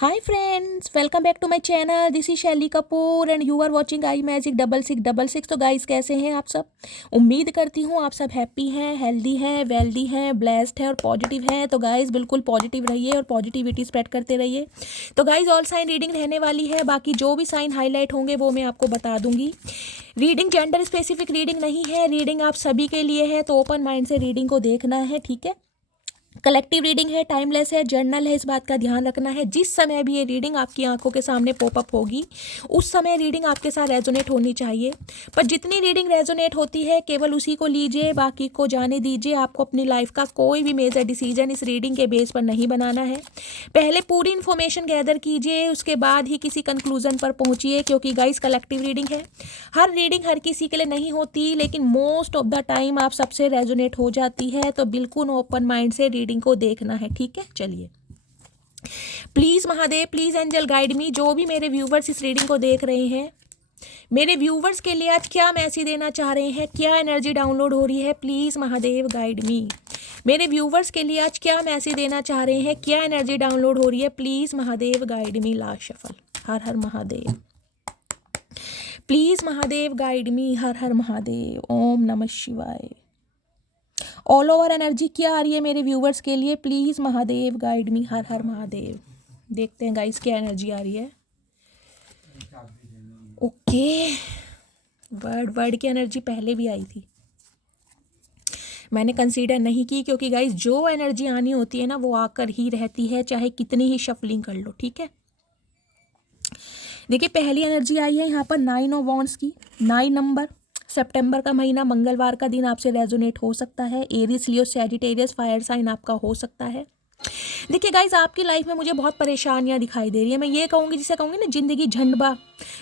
Hi friends, welcome back to my channel. This is शैली Kapoor and you are watching I magic 6666। तो guys कैसे हैं आप सब। उम्मीद करती हूँ आप सब हैप्पी हैं, हेल्दी हैं, वेल्दी हैं, ब्लेस्ड हैं और पॉजिटिव हैं। तो गाइस बिल्कुल पॉजिटिव रहिए और पॉजिटिविटी स्प्रेड करते रहिए। तो गाइस ऑल साइन रीडिंग रहने वाली है, बाकी जो भी साइन हाईलाइट होंगे वो मैं आपको बता दूंगी। रीडिंग जेंडर स्पेसिफिक रीडिंग नहीं है, रीडिंग आप सभी के लिए है, तो ओपन माइंड से रीडिंग को देखना है, ठीक है। कलेक्टिव रीडिंग है, टाइमलेस है, जर्नल है, इस बात का ध्यान रखना है। जिस समय भी ये रीडिंग आपकी आंखों के सामने पॉपअप होगी उस समय रीडिंग आपके साथ रेजोनेट होनी चाहिए। पर जितनी रीडिंग रेजोनेट होती है केवल उसी को लीजिए, बाकी को जाने दीजिए। आपको अपनी लाइफ का कोई भी मेजर डिसीजन इस रीडिंग के बेस पर नहीं बनाना है। पहले पूरी इन्फॉर्मेशन गैदर कीजिए, उसके बाद ही किसी कंक्लूजन पर पहुंचिए, क्योंकि गाइस कलेक्टिव रीडिंग है। हर रीडिंग हर किसी के लिए नहीं होती, लेकिन मोस्ट ऑफ द टाइम आप सबसे रेजोनेट हो जाती है। तो बिल्कुल ओपन माइंड से रीडिंग को देखना है, ठीक है। चलिए, please Mahadev, please angel guide me. जो भी मेरे व्यूवर्स इस रीडिंग को देख रहे हैं, मेरे व्यूवर्स के लिए आज क्या मैसेज देना चाह रहे हैं, क्या एनर्जी डाउनलोड हो रही है, प्लीज महादेव गाइड मी। मेरे व्यूवर्स के लिए आज क्या मैसेज देना चाह रहे हैं, क्या एनर्जी डाउनलोड हो रही है, please Mahadev guide me. Last shuffle. Har Har Mahadev. Please Mahadev guide me. Har Har Mahadev. Om नमः शिवाय। ऑल ओवर एनर्जी क्या आ रही है मेरे व्यूवर्स के लिए, please Mahadev guide me. Har Har Mahadev. देखते हैं गाइस क्या एनर्जी आ रही है। ओके, वर्ड की एनर्जी पहले भी आई थी, मैंने कंसीडर नहीं की, क्योंकि गाइस जो एनर्जी आनी होती है ना वो आकर ही रहती है, चाहे कितनी ही शफलिंग कर लो, ठीक है। देखिए, पहली एनर्जी आई है यहाँ पर 9 ऑफ वॉन्ड्स की। 9 नंबर, सितंबर का महीना, मंगलवार का दिन आपसे रेजोनेट हो सकता है। एरिस, लियो, सैजिटेरियस, फायर साइन आपका हो सकता है। देखिए गाइज, आपकी लाइफ में मुझे बहुत परेशानियां दिखाई दे रही है। मैं ये कहूँगी, जिसे कहूँगी ना जिंदगी झंडबा,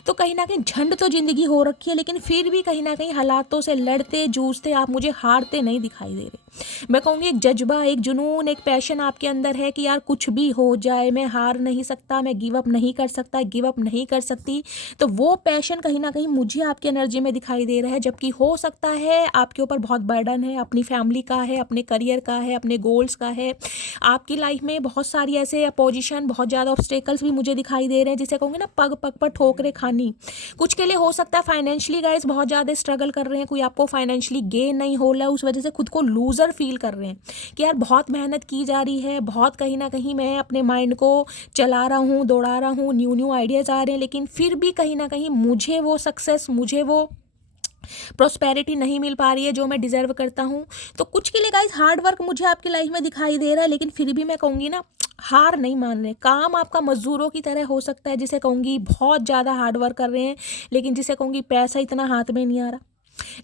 तो कहीं ना कहीं झंड तो जिंदगी हो रखी है, लेकिन फिर भी कहीं ना कहीं हालातों से लड़ते जूझते आप मुझे हारते नहीं दिखाई दे रहे। मैं कहूँगी एक जज्बा, एक जुनून, एक पैशन आपके अंदर है कि यार कुछ भी हो जाए मैं हार नहीं सकता, मैं गिव अप नहीं कर सकता, गिव अप नहीं कर सकती। तो वो पैशन कहीं ना कहीं मुझे आपकी एनर्जी में दिखाई दे रहा है। जबकि हो सकता है आपके ऊपर बहुत बर्डन है, अपनी फैमिली का है, अपने करियर का है, अपने गोल्स का है। आपकी लाइफ में बहुत सारी ऐसे अपोजिशन, बहुत ज़्यादा ऑब्स्टेकल्स भी मुझे दिखाई दे रहे हैं, जिसे कहूँगी ना पग पग पर ठोकरें खानी। कुछ के लिए हो सकता है फाइनेंशियली गाइस बहुत ज़्यादा स्ट्रगल कर रहे हैं, कोई आपको फाइनेंशियली गेन नहीं हो रहा है, उस वजह से खुद को लूज़र फील कर रहे हैं कि यार बहुत मेहनत की जा रही है, बहुत कहीं ना कहीं मैं अपने माइंड को चला रहा हूँ, दौड़ा रहा हूँ, न्यू न्यू आइडियाज़ आ रहे हैं, लेकिन फिर भी कहीं ना कहीं मुझे वो सक्सेस, मुझे वो प्रॉस्पेरिटी नहीं मिल पा रही है जो मैं डिजर्व करता हूँ। तो कुछ के लिए गाइस हार्ड वर्क मुझे आपकी लाइफ में दिखाई दे रहा है, लेकिन फिर भी मैं कहूँगी ना हार नहीं मान रहे। काम आपका मजदूरों की तरह हो सकता है, जिसे कहूँगी बहुत ज़्यादा हार्ड वर्क कर रहे हैं, लेकिन जिसे कहूँगी पैसा इतना हाथ में नहीं आ रहा।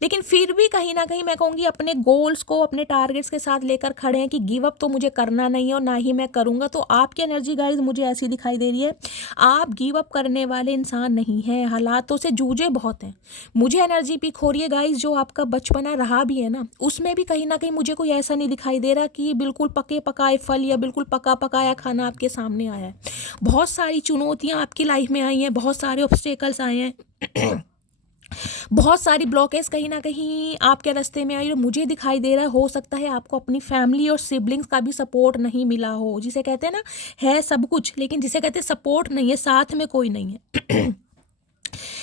लेकिन फिर भी कहीं ना कहीं मैं कहूँगी अपने गोल्स को, अपने टारगेट्स के साथ लेकर खड़े हैं कि गिव अप तो मुझे करना नहीं है और ना ही मैं करूँगा। तो आपकी एनर्जी गाइज मुझे ऐसी दिखाई दे रही है, आप गिव अप करने वाले इंसान नहीं हैं, हालातों से जूझे बहुत हैं। मुझे एनर्जी पिक हो रही है गाइज, जो आपका बचपना रहा भी है ना, उसमें भी कहीं ना कहीं मुझे कोई ऐसा नहीं दिखाई दे रहा कि बिल्कुल पके पकाए फल या बिल्कुल पका पकाया खाना आपके सामने आया है। बहुत सारी चुनौतियाँ आपकी लाइफ में आई हैं, बहुत सारे ऑब्स्टेकल्स आए हैं बहुत सारी ब्लॉकेज कहीं ना कहीं आपके रास्ते में आई, और मुझे दिखाई दे रहा है हो सकता है आपको अपनी फैमिली और सिबलिंग्स का भी सपोर्ट नहीं मिला हो। जिसे कहते हैं ना, है सब कुछ लेकिन जिसे कहते हैं सपोर्ट नहीं है, साथ में कोई नहीं है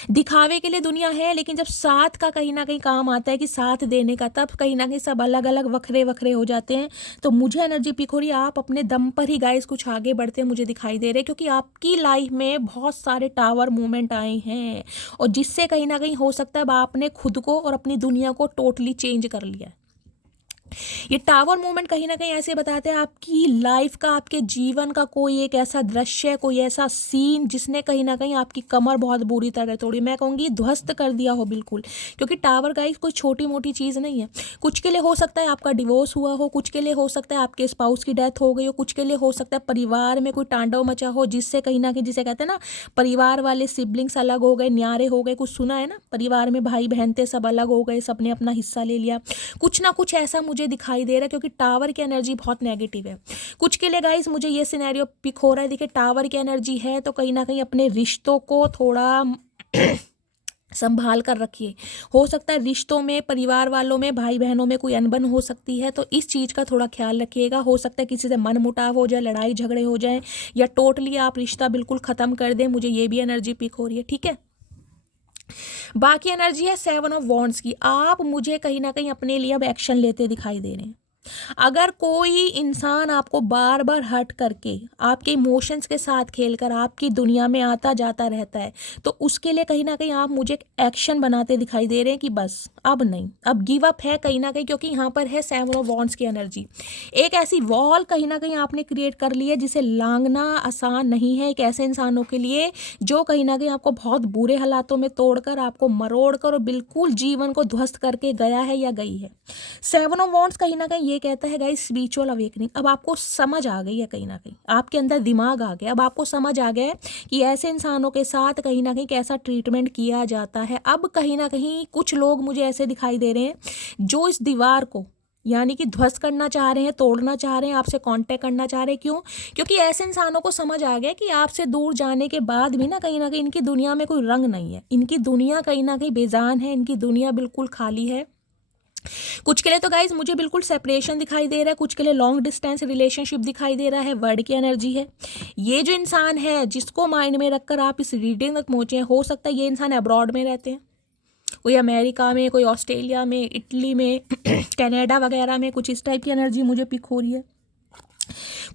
दिखावे के लिए दुनिया है, लेकिन जब साथ का कहीं ना कहीं काम आता है कि साथ देने का, तब कहीं ना कहीं सब अलग अलग वखरे वखरे हो जाते हैं। तो मुझे एनर्जी पिक हो रही है, आप अपने दम पर ही गाइस कुछ आगे बढ़ते मुझे दिखाई दे रहे हैं, क्योंकि आपकी लाइफ में बहुत सारे टावर मूवमेंट आए हैं, और जिससे कहीं ना कहीं हो सकता है अब आपने खुद को और अपनी दुनिया को टोटली चेंज कर लिया है। ये टावर मूवमेंट कहीं ना कहीं ऐसे बताते हैं आपकी लाइफ का, आपके जीवन का कोई एक ऐसा दृश्य, कोई ऐसा सीन जिसने कहीं ना कहीं आपकी कमर बहुत बुरी तरह तोड़ी, मैं कहूँगी ध्वस्त कर दिया हो बिल्कुल। क्योंकि टावर गाइस कोई छोटी मोटी चीज़ नहीं है। कुछ के लिए हो सकता है आपका डिवोर्स हुआ हो, कुछ के लिए हो सकता है आपके स्पाउस की डेथ हो गई हो, कुछ के लिए हो सकता है परिवार में कोई तांडव मचा हो, जिससे कहीं ना कहीं, जिसे कहते हैं ना परिवार वाले सिबलिंग्स अलग हो गए, न्यारे हो गए। कुछ सुना है ना, परिवार में भाई बहन थे, सब अलग हो गए, सबने अपना हिस्सा ले लिया। कुछ ना कुछ ऐसा मुझे दिखाई दे रहा है, क्योंकि टावर की एनर्जी बहुत नेगेटिव है। कुछ के लिए गाइस मुझे ये सिनेरियो पिक हो रहा है, देखिए टावर की एनर्जी है तो कहीं ना कहीं अपने रिश्तों को थोड़ा संभाल कर रखिए। हो सकता है रिश्तों में, परिवार वालों में, भाई बहनों में कोई अनबन हो सकती है, तो इस चीज़ का थोड़ा ख्याल रखिएगा। हो सकता है किसी से मन मुटाव हो जाए, लड़ाई झगड़े हो जाए, या टोटली आप रिश्ता बिल्कुल ख़त्म कर दें। मुझे ये भी एनर्जी पिक हो रही है, ठीक है। बाकी एनर्जी है 7 ऑफ वॉन्ड्स की। आप मुझे कहीं ना कहीं अपने लिए अब एक्शन लेते दिखाई दे रहे हैं। अगर कोई इंसान आपको बार बार हर्ट करके, आपके इमोशंस के साथ खेलकर आपकी दुनिया में आता जाता रहता है, तो उसके लिए कहीं ना कहीं आप मुझे एक एक्शन बनाते दिखाई दे रहे हैं कि बस अब नहीं, अब गिव अप है कहीं ना कहीं, क्योंकि यहाँ पर है 7 ऑफ वॉन्ड्स की एनर्जी। एक ऐसी वॉल कहीं ना कहीं आपने क्रिएट कर ली है जिसे लांघना आसान नहीं है, एक ऐसे इंसानों के लिए जो कहीं ना कहीं आपको बहुत बुरे हालातों में तोड़कर, आपको मरोड़ कर और बिल्कुल जीवन को ध्वस्त करके गया है या गई है। 7 ऑफ वॉन्ड्स कहीं ना कहीं ये कहता है गाइस स्पिरिचुअल अवेकनिंग। अब आपको समझ आ गई है, कहीं ना कहीं आपके अंदर दिमाग आ गया, अब आपको समझ आ गया है कि ऐसे इंसानों के साथ कहीं ना कहीं कैसा ट्रीटमेंट किया जाता है। अब कहीं ना कहीं कुछ लोग मुझे ऐसे दिखाई दे रहे हैं जो इस दीवार को यानी कि ध्वस्त करना चाह रहे हैं, तोड़ना चाह रहे हैं, आपसे कांटेक्ट करना चाह रहे हैं। क्यों? क्योंकि ऐसे इंसानों को समझ आ गया कि आपसे दूर जाने के बाद भी ना कहीं इनकी दुनिया में कोई रंग नहीं है, इनकी दुनिया कहीं ना कहीं बेजान है, इनकी दुनिया बिल्कुल खाली है। कुछ के लिए तो गाइज मुझे बिल्कुल सेपरेशन दिखाई दे रहा है, कुछ के लिए लॉन्ग डिस्टेंस रिलेशनशिप दिखाई दे रहा है। वर्ड की एनर्जी है। ये जो इंसान है जिसको माइंड में रखकर आप इस रीडिंग तक पहुंचे हैं, हो सकता है ये इंसान अब्रॉड में रहते हैं, कोई अमेरिका में, कोई ऑस्ट्रेलिया में, इटली में कनाडा वगैरह में, कुछ इस टाइप की एनर्जी मुझे पिक हो रही है।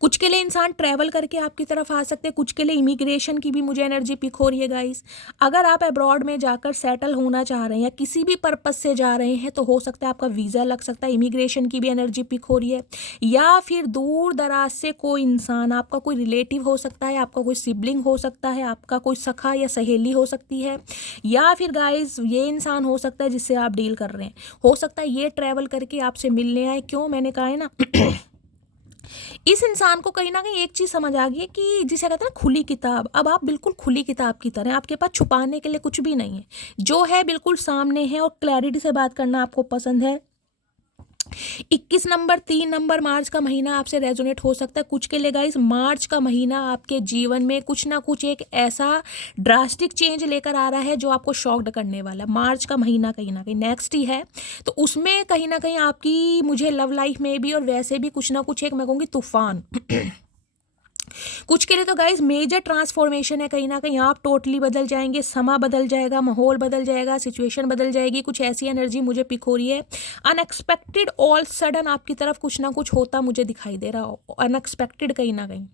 कुछ के लिए इंसान ट्रैवल करके आपकी तरफ आ सकते हैं, कुछ के लिए इमिग्रेशन की भी मुझे एनर्जी पिक हो रही है गाइस। अगर आप अब्रॉड में जाकर सेटल होना चाह रहे हैं या किसी भी पर्पज से जा रहे हैं, तो हो सकता है आपका वीज़ा लग सकता है, इमिग्रेशन की भी एनर्जी पिक हो रही है। या फिर दूर दराज से कोई इंसान, आपका कोई रिलेटिव हो सकता है, आपका कोई सिबलिंग हो सकता है, आपका कोई सखा या सहेली हो सकती है, या फिर गाइस ये इंसान हो सकता है जिससे आप डील कर रहे हैं। हो सकता है ये ट्रैवल करके आपसे मिलने आए। क्यों? मैंने कहा है ना इस इंसान को कहीं ना कहीं एक चीज़ समझ आ गई है कि जिसे कहते हैं ना खुली किताब। अब आप बिल्कुल खुली किताब की तरह, आपके पास छुपाने के लिए कुछ भी नहीं है, जो है बिल्कुल सामने है, और क्लैरिटी से बात करना आपको पसंद है। 21 नंबर, 3 नंबर मार्च का महीना आपसे रेजोनेट हो सकता है। कुछ के लिए गाइस मार्च का महीना आपके जीवन में कुछ ना कुछ एक ऐसा ड्रास्टिक चेंज लेकर आ रहा है जो आपको शॉक्ड करने वाला है। मार्च का महीना कहीं ना कहीं नेक्स्ट ही है, तो उसमें कहीं ना कहीं आपकी मुझे लव लाइफ में भी और वैसे भी कुछ ना कुछ एक मैं कहूँगी तूफान कुछ के लिए तो गाइज मेजर ट्रांसफॉर्मेशन है। कहीं ना कहीं आप टोटली बदल जाएंगे, समा बदल जाएगा, माहौल बदल जाएगा, सिचुएशन बदल जाएगी। कुछ ऐसी एनर्जी मुझे पिक हो रही है। अनएक्सपेक्टेड ऑल सडन आपकी तरफ कुछ ना कुछ होता मुझे दिखाई दे रहा हो, अनएक्सपेक्टेड कहीं ना कहीं।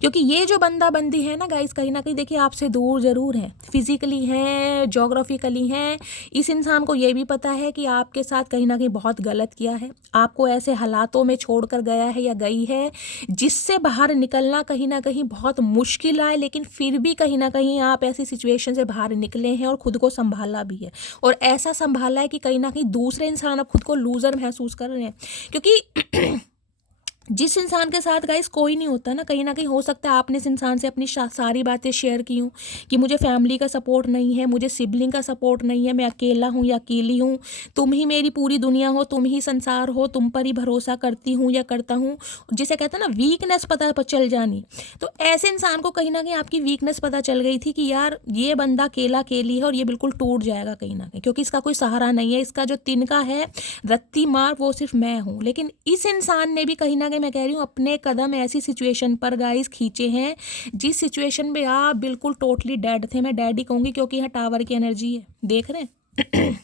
क्योंकि ये जो बंदा बंदी है ना गाइस, कहीं ना कहीं देखिए आपसे दूर जरूर है, फिजिकली है, जोग्राफिकली है। इस इंसान को ये भी पता है कि आपके साथ कहीं ना कहीं बहुत गलत किया है, आपको ऐसे हालातों में छोड़कर गया है या गई है जिससे बाहर निकलना कहीं ना कहीं बहुत मुश्किल आए, लेकिन फिर भी कहीं ना कहीं आप ऐसी सिचुएशन से बाहर निकले हैं और खुद को संभाला भी है। और ऐसा संभाला है कि कहीं ना कहीं दूसरे इंसान अब खुद को लूजर महसूस कर रहे हैं। क्योंकि जिस इंसान के साथ गाइस कोई नहीं होता ना कहीं हो सकता है आपने इस इंसान से अपनी सारी बातें शेयर की हूँ कि मुझे फैमिली का सपोर्ट नहीं है, मुझे सिबलिंग का सपोर्ट नहीं है, मैं अकेला हूँ या अकेली हूँ, तुम ही मेरी पूरी दुनिया हो, तुम ही संसार हो, तुम पर ही भरोसा करती हूँ या करता हूँ, जिसे कहते हैं ना वीकनेस पता चल जानी। तो ऐसे इंसान को कहीं ना कहीं आपकी वीकनेस पता चल गई थी कि यार ये बंदा अकेला अकेली है और ये बिल्कुल टूट जाएगा कहीं ना कहीं, क्योंकि इसका कोई सहारा नहीं है, इसका जो तिनका है रत्ती मार वो सिर्फ मैं हूँ। लेकिन इस इंसान ने भी कहीं ना कहीं मैं कह रही हूँ अपने कदम ऐसी सिचुएशन पर गाइस खींचे हैं जिस सिचुएशन में आप बिल्कुल टोटली डेड थे। मैं डैड ही कहूँगी क्योंकि यहाँ टावर की एनर्जी है, देख रहे हैं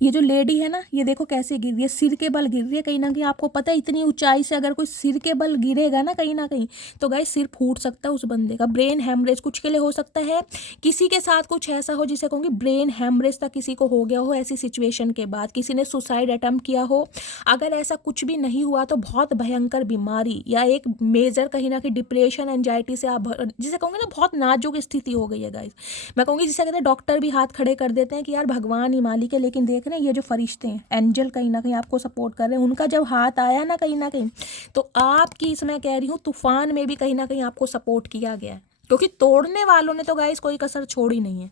ये जो लेडी है ना, ये देखो कैसे गिर रही है, सिर के बल गिर रही है। कहीं ना कहीं आपको पता है इतनी ऊंचाई से अगर कोई सिर के बल गिरेगा ना कहीं तो गाइस सिर फूट सकता है उस बंदे का। ब्रेन हैमरेज कुछ के लिए हो सकता है, किसी के साथ कुछ ऐसा हो जिसे कहूँगी ब्रेन हैमरेज तक किसी को हो गया हो ऐसी सिचुएशन के बाद, किसी ने सुसाइड अटेम्प्ट किया हो। अगर ऐसा कुछ भी नहीं हुआ तो बहुत भयंकर बीमारी या एक मेजर कहीं ना कहीं डिप्रेशन एंजाइटी से आप जिसे कहूँगी ना बहुत नाजुक स्थिति हो गई है गाइस। मैं कहूँगी जिसे कहते हैं डॉक्टर भी हाथ खड़े कर देते हैं कि यार भगवान ही मालिक है, लेकिन देख रहे हैं ये जो फरिश्ते हैं एंजल कहीं ना कहीं आपको सपोर्ट कर रहे हैं, उनका जब हाथ आया ना कहीं तो आपकी इसमें कह रही हूँ तूफान में भी कहीं ना कहीं आपको सपोर्ट किया गया है, क्योंकि तोड़ने वालों ने तो गाइस कोई कसर छोड़ी नहीं है।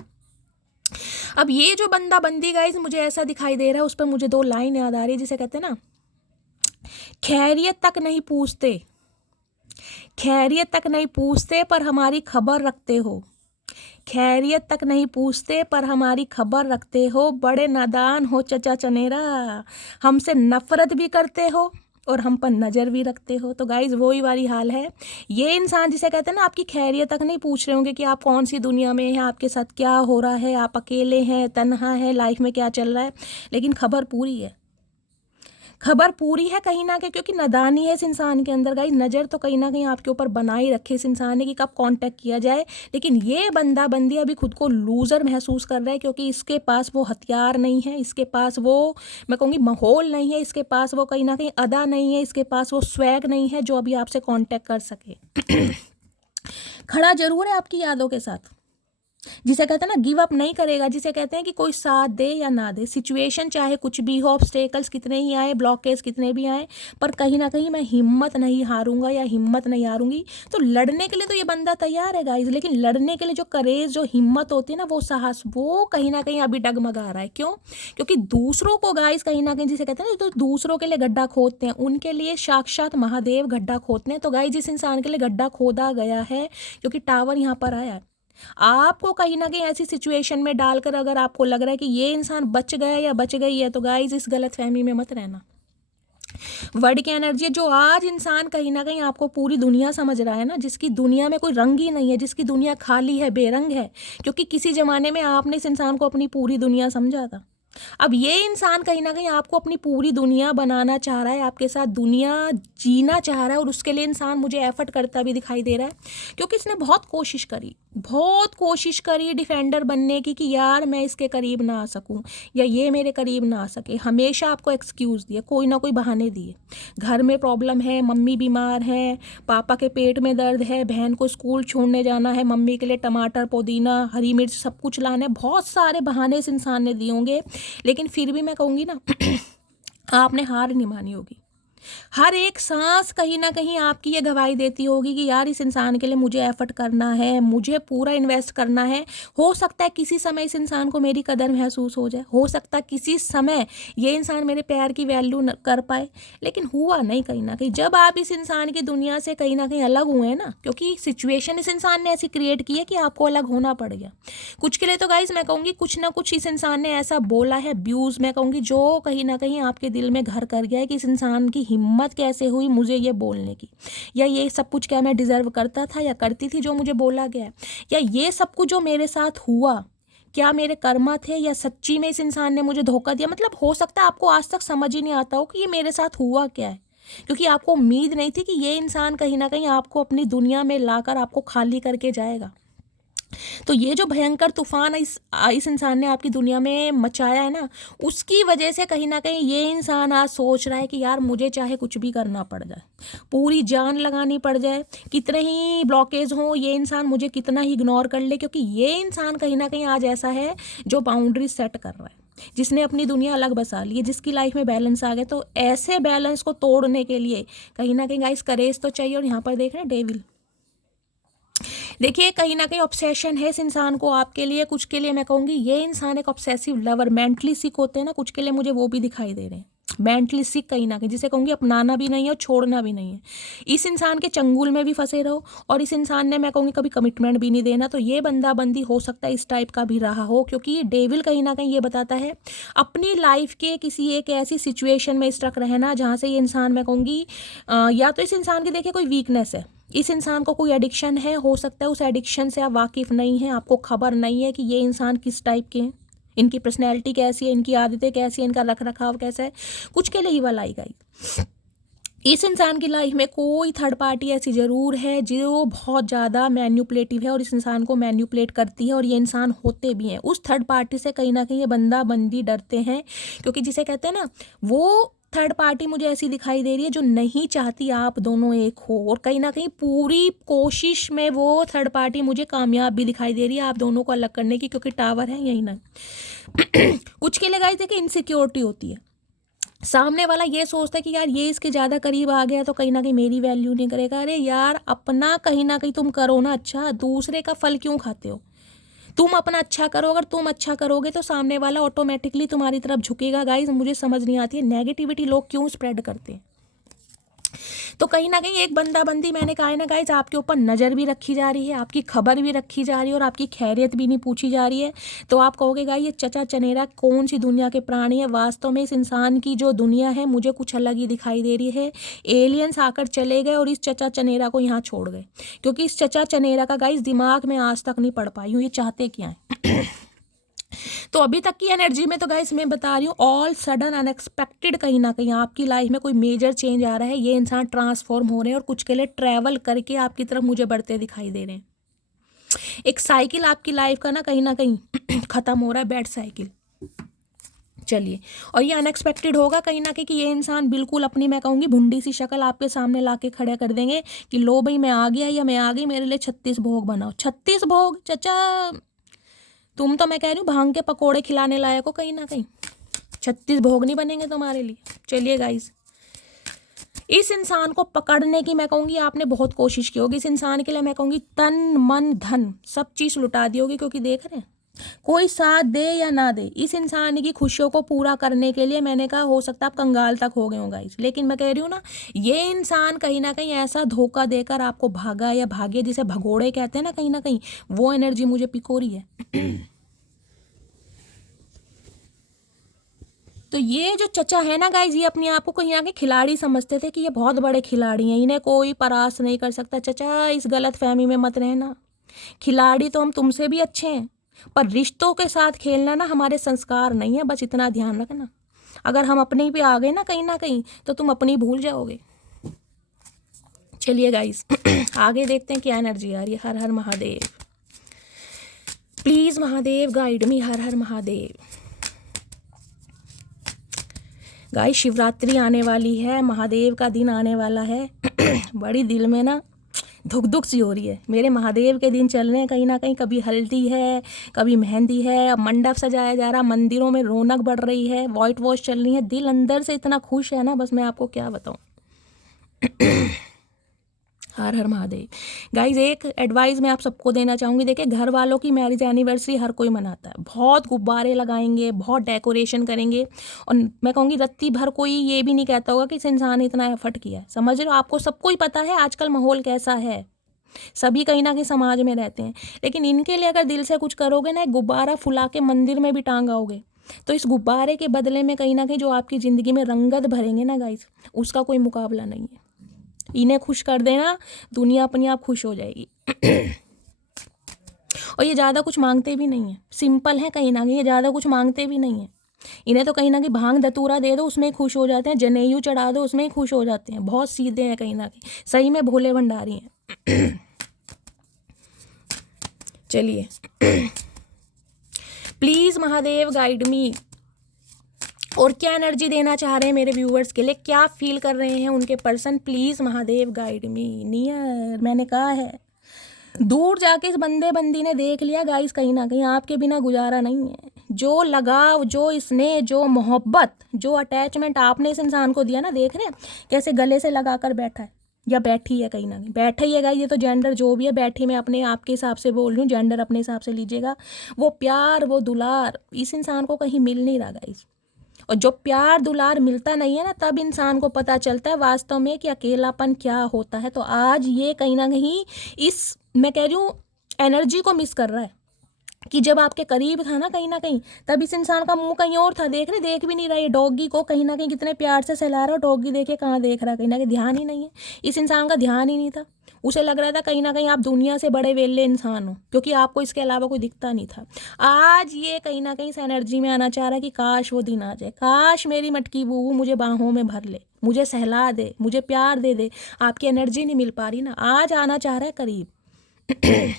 अब ये जो बंदा बंदी गाइस मुझे ऐसा दिखाई दे रहा है, उस पर मुझे 2 लाइन याद आ रही है जिसे कहते हैं ना खैरियत तक नहीं पूछते, खैरियत तक नहीं पूछते पर हमारी खबर रखते हो, खैरियत तक नहीं पूछते पर हमारी खबर रखते हो, बड़े नादान हो चचा चनेरा, हमसे नफरत भी करते हो और हम पर नज़र भी रखते हो। तो गाइज वही वाली हाल है। ये इंसान जिसे कहते हैं ना, आपकी खैरियत तक नहीं पूछ रहे होंगे कि आप कौन सी दुनिया में हैं, आपके साथ क्या हो रहा है, आप अकेले हैं, तन्हा है, लाइफ में क्या चल रहा है, लेकिन खबर पूरी है, खबर पूरी है कहीं ना कहीं, क्योंकि नादानी है इस इंसान के अंदर। गाइस नज़र तो कहीं ना कहीं आपके ऊपर बनाई रखे इस इंसान ने कि कब कांटेक्ट किया जाए, लेकिन ये बंदा बंदी अभी खुद को लूज़र महसूस कर रहा है, क्योंकि इसके पास वो हथियार नहीं है, इसके पास वो, मैं कहूँगी, माहौल नहीं है, इसके पास वो कहीं ना कहीं अदा नहीं है, इसके पास वो स्वैग नहीं है जो अभी आपसे कॉन्टैक्ट कर सके। खड़ा जरूर है आपकी यादों के साथ, जिसे कहते हैं ना गिव अप नहीं करेगा, जिसे कहते हैं कि कोई साथ दे या ना दे, सिचुएशन चाहे कुछ भी हो, ऑब्स्टेकल्स कितने ही आए, ब्लॉकेज कितने भी आए, पर कहीं ना कहीं मैं हिम्मत नहीं हारूंगा या हिम्मत नहीं हारूंगी। तो लड़ने के लिए तो ये बंदा तैयार है गाइज, लेकिन लड़ने के लिए जो करेज, जो हिम्मत होती है ना, वो साहस, वो कहीं ना कहीं अभी डगमगा रहा है। क्यों? क्योंकि दूसरों को गाइज कहीं ना कहीं, जिसे कहते हैं ना, तो दूसरों के लिए गड्ढा खोदते हैं, उनके लिए साक्षात महादेव गड्ढा खोदते हैं। तो गाइज इस इंसान के लिए गड्ढा खोदा गया है, क्योंकि टावर यहाँ पर आया है। आपको कहीं ना कहीं ऐसी सिचुएशन में डालकर अगर आपको लग रहा है कि ये इंसान बच गया या बच गई है, तो गाइज इस गलत फहमी में मत रहना। वर्ड की एनर्जी है, जो आज इंसान कहीं ना कहीं आपको पूरी दुनिया समझ रहा है ना, जिसकी दुनिया में कोई रंग ही नहीं है, जिसकी दुनिया खाली है, बेरंग है, क्योंकि किसी जमाने में आपने इस इंसान को अपनी पूरी दुनिया समझा था। अब ये इंसान कहीं ना कहीं आपको अपनी पूरी दुनिया बनाना चाह रहा है, आपके साथ दुनिया जीना चाह रहा है, और उसके लिए इंसान मुझे एफर्ट करता भी दिखाई दे रहा है, क्योंकि इसने बहुत कोशिश करी, बहुत कोशिश करी डिफेंडर बनने की, कि यार मैं इसके करीब ना आ सकूं या ये मेरे करीब ना आ सके। हमेशा आपको एक्सक्यूज़ दिए, कोई ना कोई बहाने दिए, घर में प्रॉब्लम है, मम्मी बीमार है, पापा के पेट में दर्द है, बहन को स्कूल छोड़ने जाना है, मम्मी के लिए टमाटर, पुदीना, हरी मिर्च सब कुछ लाना है, बहुत सारे बहाने इस इंसान ने दिए होंगे, लेकिन फिर भी मैं कहूँगी ना, आपने हार नहीं मानी होगी। हर एक सांस कहीं ना कहीं आपकी ये गवाही देती होगी कि यार इस इंसान के लिए मुझे एफर्ट करना है, मुझे पूरा इन्वेस्ट करना है। हो सकता है किसी समय इस इंसान को मेरी कदर महसूस हो जाए, हो सकता है किसी समय ये इंसान मेरे प्यार की वैल्यू कर पाए, लेकिन हुआ नहीं कहीं ना कहीं। जब आप इस इंसान की दुनिया से कहीं ना कहीं अलग हुए हैं ना, क्योंकि सिचुएशन इस इंसान ने ऐसी क्रिएट की है कि आपको अलग होना पड़ गया कुछ के लिए। तो गाइज मैं कहूँगी कुछ ना कुछ इस इंसान ने ऐसा बोला है, अब्यूज़ मैं कहूँगी, जो कहीं ना कहीं आपके दिल में घर कर गया है कि इस इंसान की हिम्मत कैसे हुई मुझे ये बोलने की, या ये सब कुछ क्या मैं डिज़र्व करता था या करती थी जो मुझे बोला गया, या ये सब कुछ जो मेरे साथ हुआ क्या मेरे कर्मा थे, या सच्ची में इस इंसान ने मुझे धोखा दिया। मतलब हो सकता है आपको आज तक समझ ही नहीं आता हो कि ये मेरे साथ हुआ क्या है, क्योंकि आपको उम्मीद नहीं थी कि ये इंसान कहीं ना कहीं आपको अपनी दुनिया में लाकर आपको खाली करके जाएगा। तो ये जो भयंकर तूफान इस इंसान ने आपकी दुनिया में मचाया है ना, उसकी वजह से कहीं ना कहीं ये इंसान आज सोच रहा है कि यार मुझे चाहे कुछ भी करना पड़ जाए, पूरी जान लगानी पड़ जाए, कितने ही ब्लॉकेज हों, ये इंसान मुझे कितना ही इग्नोर कर ले, क्योंकि ये इंसान कहीं ना कहीं आज ऐसा है जो बाउंड्री सेट कर रहा है, जिसने अपनी दुनिया अलग बसा ली है, जिसकी लाइफ में बैलेंस आ गया। तो ऐसे बैलेंस को तोड़ने के लिए कहीं ना कहीं गाइस करेज तो चाहिए। और यहाँ पर देख रहे हैं डेविल, देखिए कहीं ना कहीं ऑब्सेशन है इस इंसान को आपके लिए। कुछ के लिए मैं कहूँगी ये इंसान एक ऑब्सेसिव लवर, मेंटली सिक होते हैं ना, कुछ के लिए मुझे वो भी दिखाई दे रहे हैं, मेंटली सिक कहीं ना कहीं, जिसे कहूँगी अपनाना भी नहीं है और छोड़ना भी नहीं है। इस इंसान के चंगुल में भी फंसे रहो, और इस इंसान ने मैं कहूँगी कभी कमिटमेंट भी नहीं देना। तो ये बंदा बंदी हो सकता है इस टाइप का भी रहा हो, क्योंकि ये डेविल कहीं ना कहीं ये बताता है अपनी लाइफ के किसी एक ऐसी सिचुएशन में स्टक रहना जहाँ से ये इंसान मैं कहूँगी या तो इस इंसान की देखिए कोई वीकनेस है, इस इंसान को कोई एडिक्शन है, हो सकता है उस एडिक्शन से आप वाकिफ़ नहीं हैं, आपको खबर नहीं है कि ये इंसान किस टाइप के हैं, इनकी पर्सनैलिटी कैसी है, इनकी आदतें कैसी हैं, इनका रख रखाव कैसा है। कुछ के लिए ही वाला आएगा। इस इंसान की लाइफ में कोई थर्ड पार्टी ऐसी ज़रूर है जो बहुत ज़्यादा मैन्युपुलेटिव है और इस इंसान को मैन्युपुलेट करती है, और ये इंसान होते भी हैं। उस थर्ड पार्टी से कहीं ना कहीं ये बंदा बंदी डरते हैं, क्योंकि जिसे कहते हैं ना, वो थर्ड पार्टी मुझे ऐसी दिखाई दे रही है जो नहीं चाहती आप दोनों एक हो, और कहीं ना कहीं पूरी कोशिश में वो थर्ड पार्टी मुझे कामयाब भी दिखाई दे रही है आप दोनों को अलग करने की, क्योंकि टावर है यही ना। कुछ के लिए गाइस देखिए इनसिक्योरिटी होती है, सामने वाला ये सोचता है कि यार ये इसके ज़्यादा करीब आ गया तो कहीं ना कहीं मेरी वैल्यू नहीं करेगा। अरे यार अपना कहीं ना कहीं तुम करो ना अच्छा, दूसरे का फल क्यों खाते हो? तुम अपना अच्छा करो, अगर तुम अच्छा करोगे तो सामने वाला ऑटोमेटिकली तुम्हारी तरफ झुकेगा। गाइज मुझे समझ नहीं आती है नेगेटिविटी लोग क्यों स्प्रेड करते हैं। तो कहीं ना कहीं एक बंदा बंदी मैंने कहा है ना गाइज, आपके ऊपर नज़र भी रखी जा रही है, आपकी खबर भी रखी जा रही है और आपकी खैरियत भी नहीं पूछी जा रही है। तो आप कहोगे गाइज ये चचा चनेरा कौन सी दुनिया के प्राणी है। वास्तव में इस इंसान की जो दुनिया है मुझे कुछ अलग ही दिखाई दे रही है। एलियंस आकर चले गए और इस चचा चनेरा को यहाँ छोड़ गए, क्योंकि इस चचा चनेरा का गाइज दिमाग में आज तक नहीं पढ़ पाई हूँ ये चाहते क्या है। तो अभी तक की एनर्जी में तो गाइस मैं बता रही हूँ, ऑल सडन अनएक्सपेक्टेड कहीं ना कहीं आपकी लाइफ में कोई मेजर चेंज आ रहा है। ये इंसान ट्रांसफॉर्म हो रहे हैं और कुछ के लिए ट्रैवल करके आपकी तरफ मुझे बढ़ते दिखाई दे रहे हैं। एक साइकिल आपकी लाइफ का ना कहीं ख़त्म हो रहा है, बैड साइकिल। चलिए, और ये अनएक्सपेक्टेड होगा कहीं ना कहीं कि ये इंसान बिल्कुल अपनी मैं कहूँगी भुंडी सी शक्ल आपके सामने ला के खड़ा कर देंगे कि लो भाई मैं आ गया या मैं आ गई, मेरे लिए 36 भोग बनाओ। 36 भोग चचा, तुम तो मैं कह रही हूँ भांग के पकोड़े खिलाने लायक हो कहीं ना कहीं। 36 भोग नहीं बनेंगे तुम्हारे लिए। चलिए गाइस, इस इंसान को पकड़ने की मैं कहूँगी आपने बहुत कोशिश की होगी। इस इंसान के लिए मैं कहूँगी तन मन धन सब चीज़ लुटा दी होगी, क्योंकि देख रहे हैं कोई साथ दे या ना दे, इस इंसान की खुशियों को पूरा करने के लिए मैंने कहा हो सकता है आप कंगाल तक हो गए हो गाइस। लेकिन मैं कह रही हूँ ना, ये इंसान कहीं ना कहीं ऐसा धोखा देकर आपको भागा या भागे, जिसे भगोड़े कहते हैं ना कहीं वो एनर्जी मुझे पिको रही है। तो ये जो चचा है ना गाइज, ये अपने आप को कहीं ना कहीं खिलाड़ी समझते थे कि ये बहुत बड़े खिलाड़ी हैं, इन्हें कोई परास्त नहीं कर सकता। चचा इस गलत फहमी में मत रहना, खिलाड़ी तो हम तुमसे भी अच्छे हैं, पर रिश्तों के साथ खेलना ना हमारे संस्कार नहीं है, बस इतना ध्यान रखना। अगर हम अपने पे आ गए ना कहीं तो तुम अपनी भूल जाओगे। चलिए गाइज आगे देखते हैं क्या एनर्जी आ रही है। Har Har Mahadev, please Mahadev guide me, Har Har Mahadev. Guys Shivratri आने वाली है, महादेव का दिन आने वाला है। बड़ी दिल में ना धुक धुक सी हो रही है। मेरे महादेव के दिन चल रहे हैं कहीं ना कहीं, कभी हल्दी है कभी मेहंदी है, अब मंडप सजाया जा रहा, मंदिरों में रौनक बढ़ रही है, वाइट वॉश चल रही है। दिल अंदर से इतना खुश है ना, बस मैं आपको क्या बताऊं। हर हर महादेव। गाइज एक एडवाइस मैं आप सबको देना चाहूँगी, देखिए घर वालों की मैरिज एनिवर्सरी हर कोई मनाता है, बहुत गुब्बारे लगाएंगे, बहुत डेकोरेशन करेंगे, और मैं कहूँगी रत्ती भर कोई ये भी नहीं कहता होगा कि इस इंसान ने इतना एफर्ट किया है। समझ रहे हो, आपको सबको ही पता है आजकल माहौल कैसा है, सभी कहीं ना कहीं समाज में रहते हैं। लेकिन इनके लिए अगर दिल से कुछ करोगे ना, एक गुब्बारा फुला के मंदिर में भी टांगाओगे, तो इस गुब्बारे के बदले में कहीं ना कहीं जो आपकी ज़िंदगी में रंगत भरेंगे ना गाइज, उसका कोई मुकाबला नहीं है। इन्हें खुश कर देना, दुनिया अपने आप खुश हो जाएगी। और ये ज़्यादा कुछ मांगते भी नहीं है, सिंपल है कहीं ना कहीं, ये ज़्यादा कुछ मांगते भी नहीं है। इन्हें तो कहीं ना कहीं भांग धतूरा दे दो उसमें ही खुश हो जाते हैं, जनेयू चढ़ा दो उसमें ही खुश हो जाते हैं। बहुत सीधे हैं कहीं ना कहीं, सही में भोले भंडारी हैं। चलिए प्लीज़ महादेव गाइड मी, और क्या एनर्जी देना चाह रहे हैं मेरे व्यूअर्स के लिए, क्या फील कर रहे हैं उनके person, please Mahadev guide me. Near मैंने कहा है, दूर जाके इस बंदे बंदी ने देख लिया गाइस, कहीं ना कहीं आपके बिना गुजारा नहीं है। जो लगाव, जो स्नेह, जो मोहब्बत, जो अटैचमेंट आपने इस इंसान को दिया ना, देख रहे हैं कैसे गले से लगा कर बैठा है या बैठी है, कहीं ना कहीं बैठा ही है गाइस। ये तो जेंडर जो भी है, बैठी मैं अपने आप के हिसाब से बोल रही हूँ, जेंडर अपने हिसाब से लीजिएगा। वो प्यार, वो दुलार इस इंसान को कहीं मिल नहीं रहा गाइस। और जो प्यार दुलार मिलता नहीं है ना, तब इंसान को पता चलता है वास्तव में कि अकेलापन क्या होता है। तो आज ये कहीं ना कहीं इस मैं कह रही हूँ एनर्जी को मिस कर रहा है कि जब आपके करीब था ना कहीं तब इस इंसान का मुंह कहीं और था। देख भी नहीं रहा, ये डॉगी को कहीं ना कहीं कितने प्यार से सहला रहा है, डॉगी देखे कहाँ देख रहा है, कहीं ना कहीं ध्यान ही नहीं है, इस इंसान का ध्यान ही नहीं था। उसे लग रहा था कहीं ना कहीं आप दुनिया से बड़े वेले इंसान हो, क्योंकि आपको इसके अलावा कोई दिखता नहीं था। आज ये कहीं ना कहीं इस एनर्जी में आना चाह रहा है कि काश वो दिन आ जाए, काश मेरी मटकी बूबू मुझे बाहों में भर ले, मुझे सहला दे, मुझे प्यार दे दे। आपकी एनर्जी नहीं मिल पा रही ना, आज आना चाह रहा है करीब।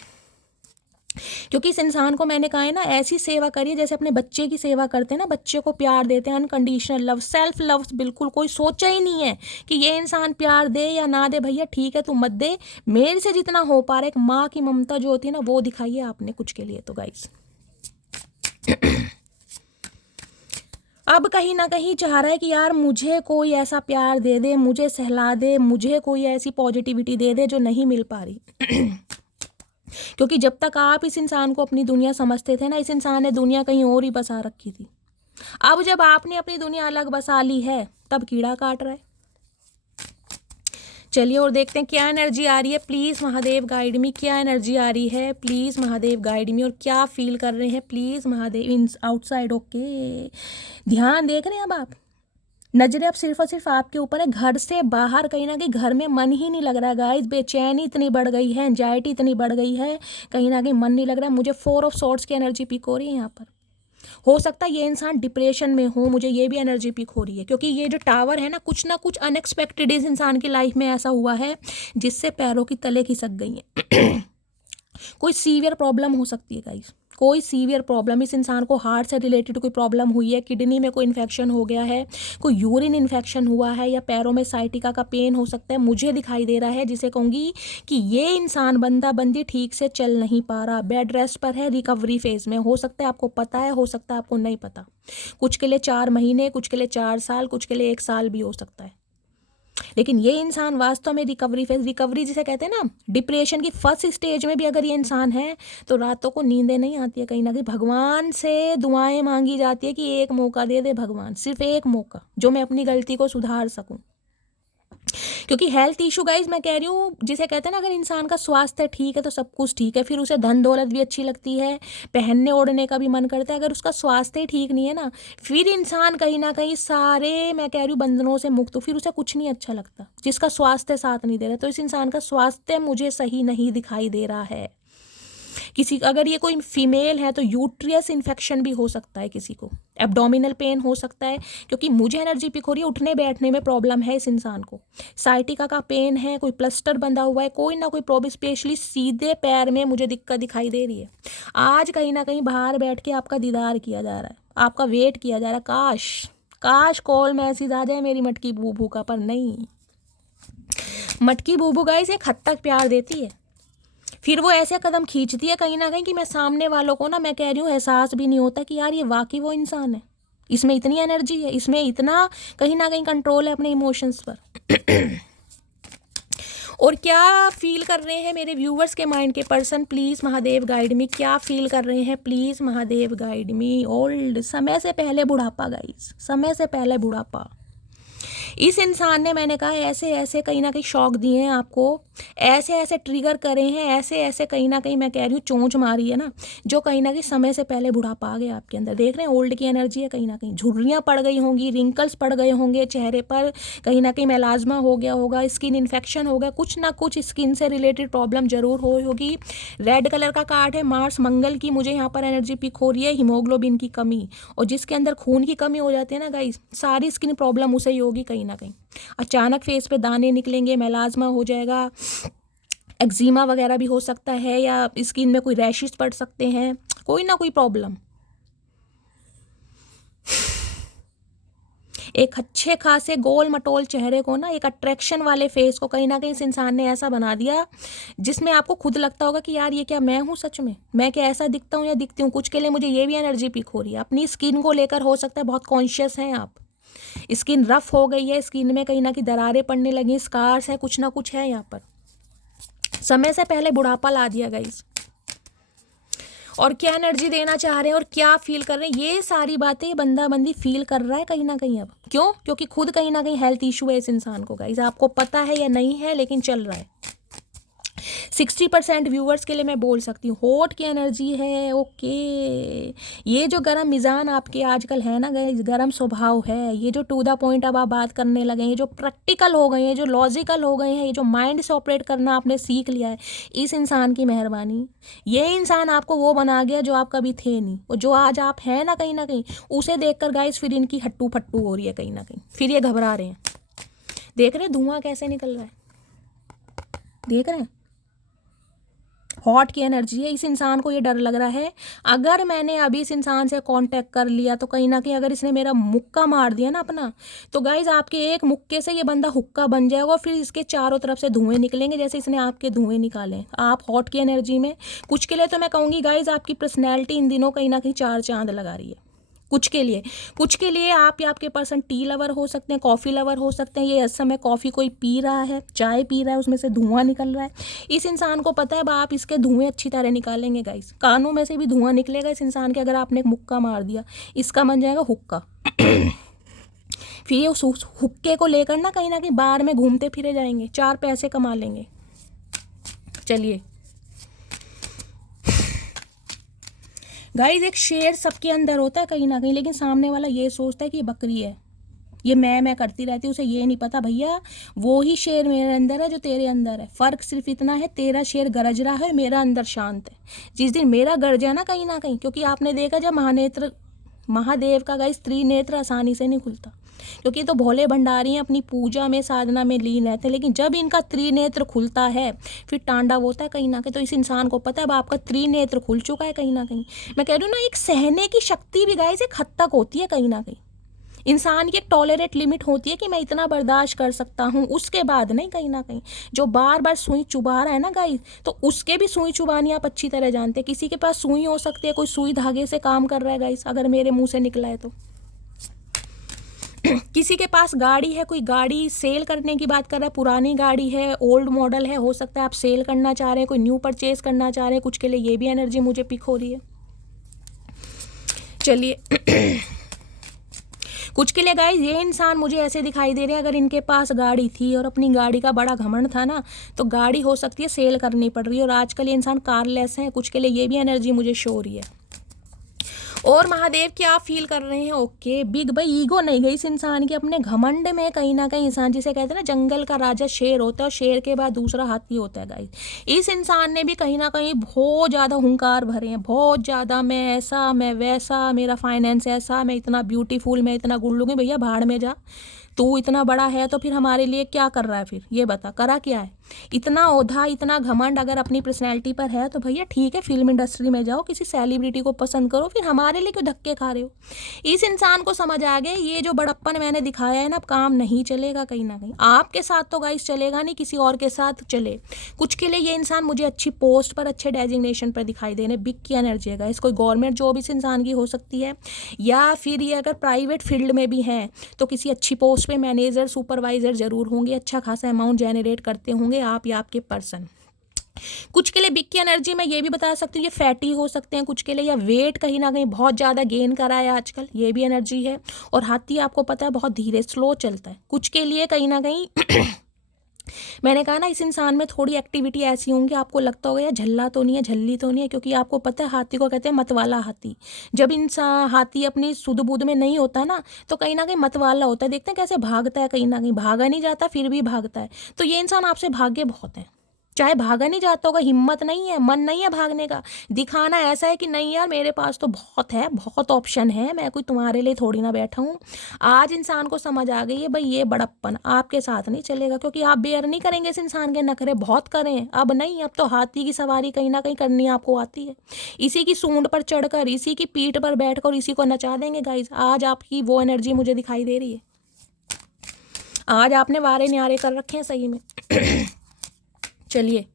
क्योंकि इस इंसान को मैंने कहा है ना, ऐसी सेवा करिए जैसे अपने बच्चे की सेवा करते हैं ना, बच्चे को प्यार देते हैं, अनकंडीशनल लव, सेल्फ लव, बिल्कुल कोई सोचा ही नहीं है कि ये इंसान प्यार दे या ना दे। भैया ठीक है तू मत दे, मेरे से जितना हो पा रहा है, एक माँ की ममता जो होती है ना, वो दिखाइए आपने कुछ के लिए। तो गाइस अब कहीं ना कहीं चाह रहा है कि यार मुझे कोई ऐसा प्यार दे दे, मुझे सहला दे, मुझे कोई ऐसी पॉजिटिविटी दे दे जो नहीं मिल पा रही। क्योंकि जब तक आप इस इंसान को अपनी दुनिया समझते थे ना, इस इंसान ने दुनिया कहीं और ही बसा रखी थी। अब जब आपने अपनी दुनिया अलग बसा ली है, तब कीड़ा काट रहा है। चलिए और देखते हैं क्या एनर्जी आ रही है। प्लीज़ महादेव गाइड मी, क्या एनर्जी आ रही है, प्लीज़ महादेव गाइड मी। और क्या फील कर रहे हैं, please Mahadev. In outside, okay. ध्यान देख रहे हैं अब आप, नजरें अब सिर्फ और सिर्फ आपके ऊपर है। घर से बाहर कहीं ना कहीं घर में मन ही नहीं लग रहा है गाइस। बेचैनी इतनी बढ़ गई है, एंजाइटी इतनी बढ़ गई है, कहीं ना कहीं मन नहीं लग रहा है। मुझे 4 ऑफ सॉर्ड्स की एनर्जी पिक हो रही है यहाँ पर। हो सकता है ये इंसान डिप्रेशन में हो, मुझे ये भी एनर्जी पिक हो रही है, क्योंकि ये जो टावर है ना कुछ अनएक्सपेक्टेड इस इंसान की लाइफ में ऐसा हुआ है जिससे पैरों की तले खिसक गई हैं। कोई सीवियर प्रॉब्लम हो सकती है गाइस, कोई सीवियर प्रॉब्लम। इस इंसान को हार्ट से रिलेटेड कोई प्रॉब्लम हुई है, किडनी में कोई इन्फेक्शन हो गया है, कोई यूरिन इन्फेक्शन हुआ है, या पैरों में साइटिका का पेन हो सकता है। मुझे दिखाई दे रहा है जिसे कहूँगी कि ये इंसान बंदा बंदी ठीक से चल नहीं पा रहा, बेड रेस्ट पर है, रिकवरी फेज में। हो सकता है आपको पता है, हो सकता है आपको नहीं पता। कुछ के लिए 4 महीने, कुछ के लिए 4 साल, कुछ के लिए 1 साल भी हो सकता है। लेकिन ये इंसान वास्तव में रिकवरी फेज, रिकवरी जिसे कहते हैं ना, डिप्रेशन की फर्स्ट स्टेज में भी अगर ये इंसान है तो रातों को नींदें नहीं आती है। कहीं ना कहीं भगवान से दुआएं मांगी जाती है कि एक मौका दे दे भगवान, सिर्फ एक मौका, जो मैं अपनी गलती को सुधार सकूं। क्योंकि हेल्थ इशू गाइज मैं कह रही हूँ, जिसे कहते हैं ना, अगर इंसान का स्वास्थ्य ठीक है तो सब कुछ ठीक है, फिर उसे धन दौलत भी अच्छी लगती है, पहनने ओढ़ने का भी मन करता है। अगर उसका स्वास्थ्य ही ठीक नहीं है ना, फिर इंसान कहीं ना कहीं सारे, मैं कह रही हूँ, बंधनों से मुक्त हो, फिर उसे कुछ नहीं अच्छा लगता, जिसका स्वास्थ्य साथ नहीं दे रहा। तो इस इंसान का स्वास्थ्य मुझे सही नहीं दिखाई दे रहा है। किसी, अगर ये कोई फीमेल है तो यूट्रियस इन्फेक्शन भी हो सकता है किसी को, एब्डोमिनल पेन हो सकता है, क्योंकि मुझे एनर्जी पिक हो रही है उठने बैठने में प्रॉब्लम है इस इंसान को, साइटिका का पेन है, कोई प्लास्टर बंधा हुआ है, कोई ना कोई प्रॉब्लम, स्पेशली सीधे पैर में मुझे दिक्कत दिखाई दे रही है। आज कहीं ना कहीं बाहर बैठ के आपका दीदार किया जा रहा है, आपका वेट किया जा रहा है। काश काश कॉल मैसेज आ जाए मेरी मटकी बूबू का, पर नहीं। मटकी बूबू गाइस एक हद तक प्यार देती है, फिर वो ऐसे कदम खींचती है कहीं ना कहीं कि मैं सामने वालों को ना, मैं कह रही हूँ, एहसास भी नहीं होता कि यार ये वाकई वो इंसान है, इसमें इतनी एनर्जी है, इसमें इतना कहीं ना कहीं कंट्रोल है अपने इमोशंस पर। और क्या फील कर रहे हैं मेरे व्यूवर्स के माइंड के पर्सन, प्लीज़ महादेव गाइड मी, क्या फील कर रहे हैं, please Mahadev guide me. Old, समय से पहले बुढ़ापा गाइस, समय से पहले बुढ़ापा। इस इंसान ने, मैंने कहा, ऐसे ऐसे कहीं ना कहीं शौक दिए हैं आपको, ऐसे ऐसे ट्रिगर करे हैं, ऐसे ऐसे कहीं ना कहीं, मैं कह रही हूँ, चोंच मारी है ना, जो कहीं ना कहीं समय से पहले बुढ़ापा आ गया आपके अंदर। देख रहे हैं ओल्ड की एनर्जी है, कहीं ना कहीं झुर्रियाँ पड़ गई होंगी, रिंकल्स पड़ गए होंगे चेहरे पर, कहीं ना कहीं मेलाज्मा हो गया होगा, स्किन इन्फेक्शन हो गया, कुछ ना कुछ स्किन से रिलेटेड प्रॉब्लम जरूर होगी। रेड कलर का कार्ड है, मार्स मंगल की मुझे यहाँ पर एनर्जी पिक हो रही है, हीमोग्लोबिन की कमी, और जिसके अंदर खून की कमी हो जाती है ना गाइस, सारी स्किन प्रॉब्लम उसे ही होगी कहीं ना कहीं। अचानक फेस पे दाने निकलेंगे, मेलाज्मा हो जाएगा, एक्जिमा वगैरह भी हो सकता है, या स्किन में कोई रैशेस पड़ सकते हैं, कोई ना कोई प्रॉब्लम। एक अच्छे खासे गोल मटोल चेहरे को ना, एक अट्रैक्शन वाले फेस को कहीं ना कहीं इस इंसान ने ऐसा बना दिया जिसमें आपको खुद लगता होगा कि यार ये क्या मैं हूँ, सच में मैं क्या ऐसा दिखता हूँ या दिखती हूँ। कुछ के लिए मुझे ये भी एनर्जी पिक हो रही है, अपनी स्किन को लेकर हो सकता है बहुत कॉन्शियस हैं आप, स्किन रफ हो गई है, स्किन में कहीं ना कहीं दरारें पड़ने लगी, स्कार्स है, कुछ ना कुछ है यहाँ पर। समय से पहले बुढ़ापा ला दिया गाइस। और क्या एनर्जी देना चाह रहे हैं और क्या फील कर रहे हैं, ये सारी बातें बंदा बंदी फील कर रहा है कहीं ना कहीं अब। क्यों? क्योंकि खुद कहीं ना कहीं हेल्थ इशू है इस इंसान को गाइस, आपको पता है या नहीं है, लेकिन चल रहा है। 60% व्यूवर्स के लिए मैं बोल सकती हूँ हॉट की एनर्जी है। ओके, ये जो गरम मिजान आपके आजकल है ना गाइस, गरम स्वभाव है, ये जो टू द पॉइंट अब आप बात करने लगे हैं, जो प्रैक्टिकल हो गए हैं, जो लॉजिकल हो गए हैं, ये जो माइंड से ऑपरेट करना आपने सीख लिया है, इस इंसान की मेहरबानी। ये इंसान आपको वो बना गया जो आप कभी थे नहीं, और जो आज आप हैं ना कहीं उसे देखकर गाइस फिर इनकी हट्टू फट्टू हो रही है कहीं ना कहीं, फिर ये घबरा रहे हैं। देख रहे हैं धुआं कैसे निकल रहा है, देख रहे हैं हॉट की एनर्जी है। इस इंसान को ये डर लग रहा है, अगर मैंने अभी इस इंसान से कांटेक्ट कर लिया तो कहीं ना कहीं अगर इसने मेरा मुक्का मार दिया ना अपना, तो गाइज आपके एक मुक्के से ये बंदा हुक्का बन जाएगा, और फिर इसके चारों तरफ से धुएं निकलेंगे जैसे इसने आपके धुएं निकाले। आप हॉट की एनर्जी में, कुछ के लिए तो मैं कहूँगी गाइज आपकी पर्सनैलिटी इन दिनों कहीं ना कहीं 4 चांद लगा रही है। कुछ के लिए आप या आपके पर्सन टी लवर हो सकते हैं, कॉफ़ी लवर हो सकते हैं। ये इस समय कॉफ़ी कोई पी रहा है, चाय पी रहा है, उसमें से धुआं निकल रहा है। इस इंसान को पता है अब आप इसके धुएं अच्छी तरह निकालेंगे गाइस, कानों में से भी धुआं निकलेगा इस इंसान के, अगर आपने एक मुक्का मार दिया, इसका बन जाएगा हुक्का। फिर ये उस हुक्के को लेकर ना कहीं बार में घूमते फिरे जाएंगे, 4 पैसे कमा लेंगे। चलिए गाइस, एक शेर सबके अंदर होता है कहीं ना कहीं, लेकिन सामने वाला ये सोचता है कि ये बकरी है, ये मैं करती रहती हूँ, उसे ये नहीं पता भैया वो ही शेर मेरे अंदर है जो तेरे अंदर है। फ़र्क सिर्फ इतना है, तेरा शेर गरज रहा है, मेरा अंदर शांत है। जिस दिन मेरा गरजा ना कहीं, क्योंकि आपने देखा जब महादेव का गाइस त्रिनेत्र आसानी से नहीं खुलता, क्योंकि तो भोले भंडारी हैं, अपनी पूजा में साधना में लीन रहते हैं, लेकिन जब इनका त्रिनेत्र खुलता है फिर तांडव होता है कहीं ना कहीं। तो इस इंसान को पता है अब आपका त्रिनेत्र खुल चुका है कहीं ना कहीं। मैं कह रही हूँ ना, एक सहने की शक्ति भी गाइस एक हद तक होती है कहीं ना कहीं। इंसान की एक टॉलरेट लिमिट होती है कि मैं इतना बर्दाश्त कर सकता हूँ, उसके बाद नहीं कहीं ना कहीं। जो बार बार सुई चुभा रहा है ना गाइस, तो उसके भी सुई चुभानी आप अच्छी तरह जानते हैं। किसी के पास सुई हो सकती है, कोई सुई धागे से काम कर रहा है गाइस, अगर मेरे मुंह से निकला है तो। किसी के पास गाड़ी है, कोई गाड़ी सेल करने की बात कर रहा है, पुरानी गाड़ी है, ओल्ड मॉडल है, हो सकता है आप सेल करना चाह रहे हैं, कोई न्यू परचेज करना चाह रहे हैं, कुछ के लिए ये भी एनर्जी मुझे पिक हो रही है। चलिए कुछ के लिए गाइस ये इंसान मुझे ऐसे दिखाई दे रहे हैं, अगर इनके पास गाड़ी थी और अपनी गाड़ी का बड़ा घमंड था ना, तो गाड़ी हो सकती है सेल करनी पड़ रही है, और आजकल ये इंसान कारलेस है। कुछ के लिए ये भी एनर्जी मुझे शो हो रही है। और महादेव क्या फील कर रहे हैं? ओके बिग भाई, ईगो नहीं गई इस इंसान की, अपने घमंड में कहीं ना कहीं इंसान जिसे कहते हैं ना जंगल का राजा शेर होता है, और शेर के बाद दूसरा हाथी होता है गाइस। इस इंसान ने भी कहीं ना कहीं बहुत ज़्यादा हुंकार भरे हैं, बहुत ज़्यादा, मैं ऐसा, मैं वैसा, मेरा फाइनेंस ऐसा, मैं इतना ब्यूटीफुल, मैं इतना गुड लुकिंग। भैया भाड़ में जा, तू इतना बड़ा है तो फिर हमारे लिए क्या कर रहा है? फिर ये बता, करा क्या है? इतना ओधा, इतना घमंड अगर अपनी पर्सनैलिटी पर है तो भैया ठीक है, फिल्म इंडस्ट्री में जाओ, किसी सेलिब्रिटी को पसंद करो, फिर हमारे लिए क्यों धक्के खा रहे हो? इस इंसान को समझ आ गया ये जो बड़प्पन मैंने दिखाया है ना, अब काम नहीं चलेगा कहीं ना कहीं। आपके साथ तो गाइस चलेगा नहीं, किसी और के साथ चले। कुछ के लिए ये इंसान मुझे अच्छी पोस्ट पर, अच्छे डेजिग्नेशन पर दिखाई देने, बिग की एनर्जी है गाइस। कोई गवर्नमेंट जॉब इस इंसान की हो सकती है, या फिर ये अगर प्राइवेट फील्ड में भी हैं तो किसी अच्छी पोस्ट पे मैनेजर, सुपरवाइजर जरूर होंगे, अच्छा खासा अमाउंट जनरेट करते होंगे आप या आपके पर्सन। कुछ के लिए बिग की एनर्जी में ये भी बता सकती हूँ, ये फैटी हो सकते हैं कुछ के लिए, या वेट कहीं ना कहीं बहुत ज़्यादा गेन करा है आजकल, ये भी एनर्जी है। और हाथी आपको पता है बहुत धीरे स्लो चलता है। कुछ के लिए कहीं ना कहीं मैंने कहा ना, इस इंसान में थोड़ी एक्टिविटी ऐसी होंगी, आपको लगता होगा यार झल्ला तो नहीं है, झल्ली तो नहीं है, क्योंकि आपको पता है हाथी को कहते हैं मतवाला हाथी। जब इंसान हाथी अपनी सुध बुध में नहीं होता ना, तो कहीं ना कहीं मतवाला होता है। देखते हैं कैसे भागता है, कहीं ना कहीं भागा नहीं जाता फिर भी भागता है। तो ये इंसान आपसे भाग्य बहुत है, चाहे भागा नहीं जाता होगा, हिम्मत नहीं है, मन नहीं है भागने का, दिखाना ऐसा है कि नहीं यार मेरे पास तो बहुत है, बहुत ऑप्शन है, मैं कोई तुम्हारे लिए थोड़ी ना बैठा हूँ। आज इंसान को समझ आ गई है भाई ये बड़प्पन आपके साथ नहीं चलेगा, क्योंकि आप बेयर नहीं करेंगे इस इंसान के नखरे, बहुत करें अब नहीं, अब तो हाथी की सवारी कहीं ना कहीं करनी आपको आती है। इसी की सूंड पर चढ़कर, इसी की पीठ पर बैठकर इसी को नचा देंगे गाइज। आज आपकी वो एनर्जी मुझे दिखाई दे रही है, आज आपने वारे न्यारे कर रखे हैं सही में। चलिए,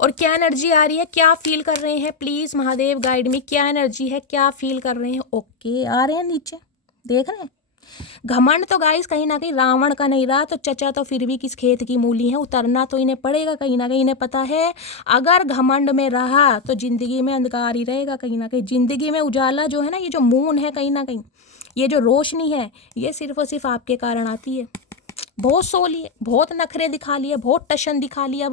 और क्या एनर्जी आ रही है, क्या फील कर रहे हैं? प्लीज महादेव गाइड में, क्या एनर्जी है, क्या फील कर रहे हैं? ओके आ रहे हैं नीचे, देख रहे हैं। घमंड तो गाइस कहीं ना कहीं रावण का नहीं रहा, तो चचा तो फिर भी किस खेत की मूली है, उतरना तो इन्हें पड़ेगा कहीं ना कहीं। इन्हें पता है अगर घमंड में रहा तो जिंदगी में अंधकार ही रहेगा कहीं ना कहीं। जिंदगी में उजाला जो है ना, ये जो मून है कहीं ना कहीं, ये जो रोशनी है, ये सिर्फ और सिर्फ आपके कारण आती है। बहुत सो लिए, बहुत नखरे दिखा लिए, बहुत टशन दिखा लिया,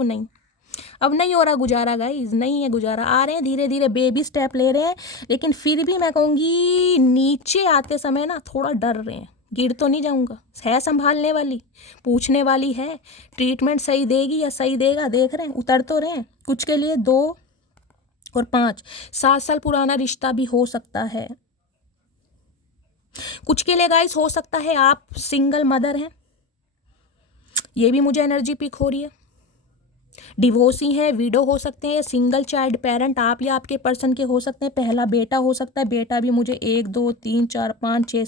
अब नहीं हो रहा गुजारा गाइज, नहीं है गुजारा। आ रहे हैं धीरे धीरे, बेबी स्टेप ले रहे हैं, लेकिन फिर भी मैं कहूँगी नीचे आते समय ना थोड़ा डर रहे हैं। गिर तो नहीं जाऊँगा, है संभालने वाली, पूछने वाली है, ट्रीटमेंट सही देगी या सही देगा, देख रहे हैं उतर तो रहे हैं। कुछ के लिए 2 और 5 7 साल पुराना रिश्ता भी हो सकता है। कुछ के लिए गाइस हो सकता है आप सिंगल मदर हैं, ये भी मुझे एनर्जी पिक हो रही है। डिवोर्सी हैं, विडो हो सकते हैं, या सिंगल चाइल्ड पेरेंट आप या आपके पर्सन के हो सकते हैं। पहला बेटा हो सकता है, बेटा भी मुझे 1 2 3 4 5 6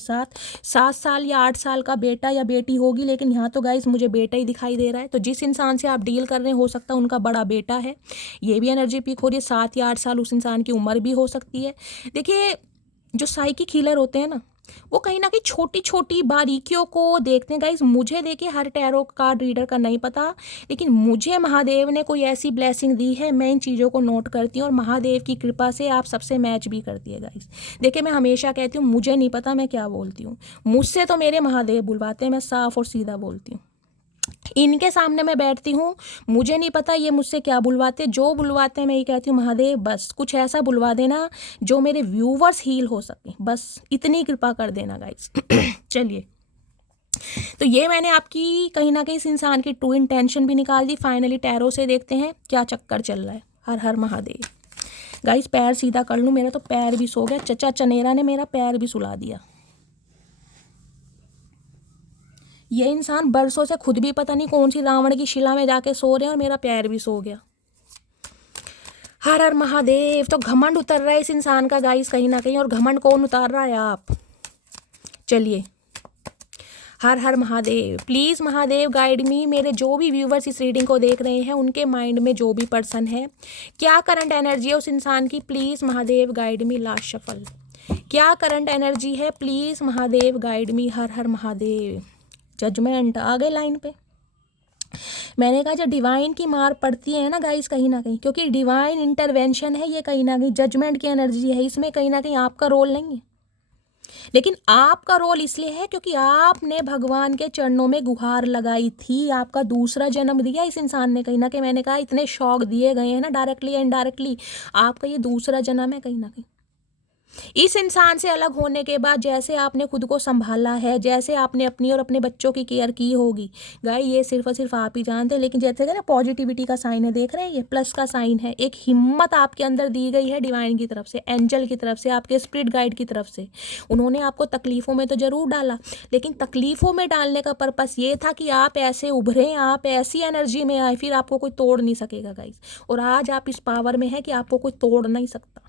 7 साल या 8 साल का बेटा या बेटी होगी, लेकिन यहाँ तो गाइस मुझे बेटा ही दिखाई दे रहा है। तो जिस इंसान से आप डील कर रहे हैं हो सकता है उनका बड़ा बेटा है, ये भी एनर्जी पिक हो रही है। 7 या 8 साल उस इंसान की उम्र भी हो सकती है। देखिए जो साइकिक हीलर होते हैं ना, वो कहीं ना कहीं छोटी छोटी बारीकियों को देखते हैं गाइज। मुझे देखिए हर टैरो कार्ड रीडर का नहीं पता, लेकिन मुझे महादेव ने कोई ऐसी ब्लेसिंग दी है, मैं इन चीज़ों को नोट करती हूँ और महादेव की कृपा से आप सबसे मैच भी करती है गाइज। देखिए मैं हमेशा कहती हूँ मुझे नहीं पता मैं क्या बोलती हूँ, मुझसे तो मेरे महादेव बुलवाते हैं, मैं साफ और सीधा बोलती हूँ। इनके सामने मैं बैठती हूँ, मुझे नहीं पता ये मुझसे क्या बुलवाते, जो बुलवाते हैं मैं ये कहती हूँ महादेव बस कुछ ऐसा बुलवा देना जो मेरे व्यूवर्स हील हो सके, बस इतनी कृपा कर देना गाइस। चलिए, तो ये मैंने आपकी कहीं ना कहीं इस इंसान की ट्रू इंटेंशन भी निकाल दी। फाइनली टैरो से देखते हैं क्या चक्कर चल रहा है। हर हर महादेव। गाइस पैर सीधा कर लूँ, मेरा तो पैर भी सो गया, चचा चनेरा ने मेरा पैर भी सुला दिया। ये इंसान बरसों से खुद भी पता नहीं कौन सी रावण की शिला में जाके सो रहे हैं और मेरा पैर भी सो गया। हर हर महादेव। तो घमंड उतर रहा है इस इंसान का गाइस कहीं ना कहीं, और घमंड कौन उतार रहा है आप। चलिए, Har Har Mahadev. Please Mahadev guide me, मेरे जो भी व्यूवर्स इस रीडिंग को देख रहे हैं उनके माइंड में जो भी पर्सन है, क्या करंट एनर्जी है उस इंसान की, please Mahadev guide me. Last shuffle, क्या करंट एनर्जी है, please Mahadev guide me. Har Har Mahadev. Judgement आ गए लाइन पे। मैंने कहा जब डिवाइन की मार पड़ती है ना गाइस कहीं ना कहीं, क्योंकि डिवाइन इंटरवेंशन है ये, कहीं ना कहीं जजमेंट की एनर्जी है इसमें, कहीं ना कहीं आपका रोल नहीं है, लेकिन आपका रोल इसलिए है क्योंकि आपने भगवान के चरणों में गुहार लगाई थी, आपका दूसरा जन्म दिया इस इंसान ने। कहीं ना कहीं मैंने कहा इतने शौक दिए गए हैं ना डायरेक्टली या इनडायरेक्टली, आपका ये दूसरा जन्म है कहीं ना कहीं। इस इंसान से अलग होने के बाद जैसे आपने खुद को संभाला है, जैसे आपने अपनी और अपने बच्चों की केयर की होगी गाय, ये सिर्फ और सिर्फ आप ही जानते हैं। लेकिन जैसे ना पॉजिटिविटी का साइन है, देख रहे हैं ये प्लस का साइन है, एक हिम्मत आपके अंदर दी गई है डिवाइन की तरफ से, एंजल की तरफ से, आपके स्पिरिट गाइड की तरफ से। उन्होंने आपको तकलीफ़ों में तो ज़रूर डाला, लेकिन तकलीफ़ों में डालने का पर्पस ये था कि आप ऐसे उभरें, आप ऐसी एनर्जी में आए, फिर आपको कोई तोड़ नहीं सकेगा गाइस। और आज आप इस पावर में हैं कि आपको कोई तोड़ नहीं सकता।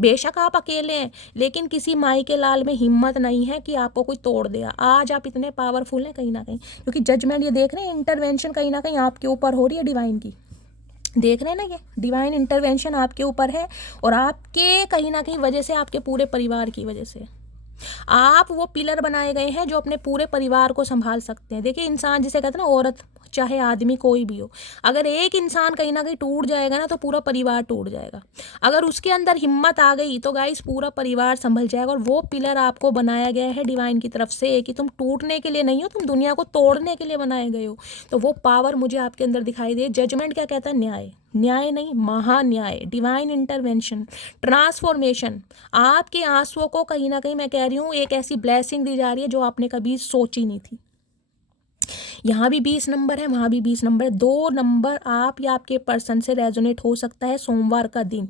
बेशक आप अकेले हैं, लेकिन किसी माई के लाल में हिम्मत नहीं है कि आपको कोई तोड़ देगा। आज आप इतने पावरफुल हैं कहीं ना कहीं, क्योंकि जजमेंट ये देख रहे हैं, इंटरवेंशन कहीं ना कहीं आपके ऊपर हो रही है डिवाइन की। देख रहे हैं ना, ये डिवाइन इंटरवेंशन आपके ऊपर है, और आपके कहीं ना कहीं वजह से, आपके पूरे परिवार की वजह से आप वो पिलर बनाए गए हैं जो अपने पूरे परिवार को संभाल सकते हैं। देखिए इंसान जिसे कहते हैं ना, औरत चाहे आदमी कोई भी हो, अगर एक इंसान कहीं ना कहीं टूट जाएगा ना तो पूरा परिवार टूट जाएगा। अगर उसके अंदर हिम्मत आ गई तो गाइस पूरा परिवार संभल जाएगा। और वो पिलर आपको बनाया गया है डिवाइन की तरफ से कि तुम टूटने के लिए नहीं हो, तुम दुनिया को तोड़ने के लिए बनाए गए हो। तो वो पावर मुझे आपके अंदर दिखाई दे। जजमेंट क्या कहता है? न्याय, न्याय नहीं महान्याय, डिवाइन इंटरवेंशन, ट्रांसफॉर्मेशन। आपके आंसुओं को कहीं ना कहीं मैं कह रही हूँ एक ऐसी ब्लेसिंग दी जा रही है जो आपने कभी सोची नहीं थी। यहाँ भी 20 नंबर है, वहाँ भी 20 नंबर है। 2 नंबर आप या आपके पर्सन से रेजोनेट हो सकता है सोमवार का दिन।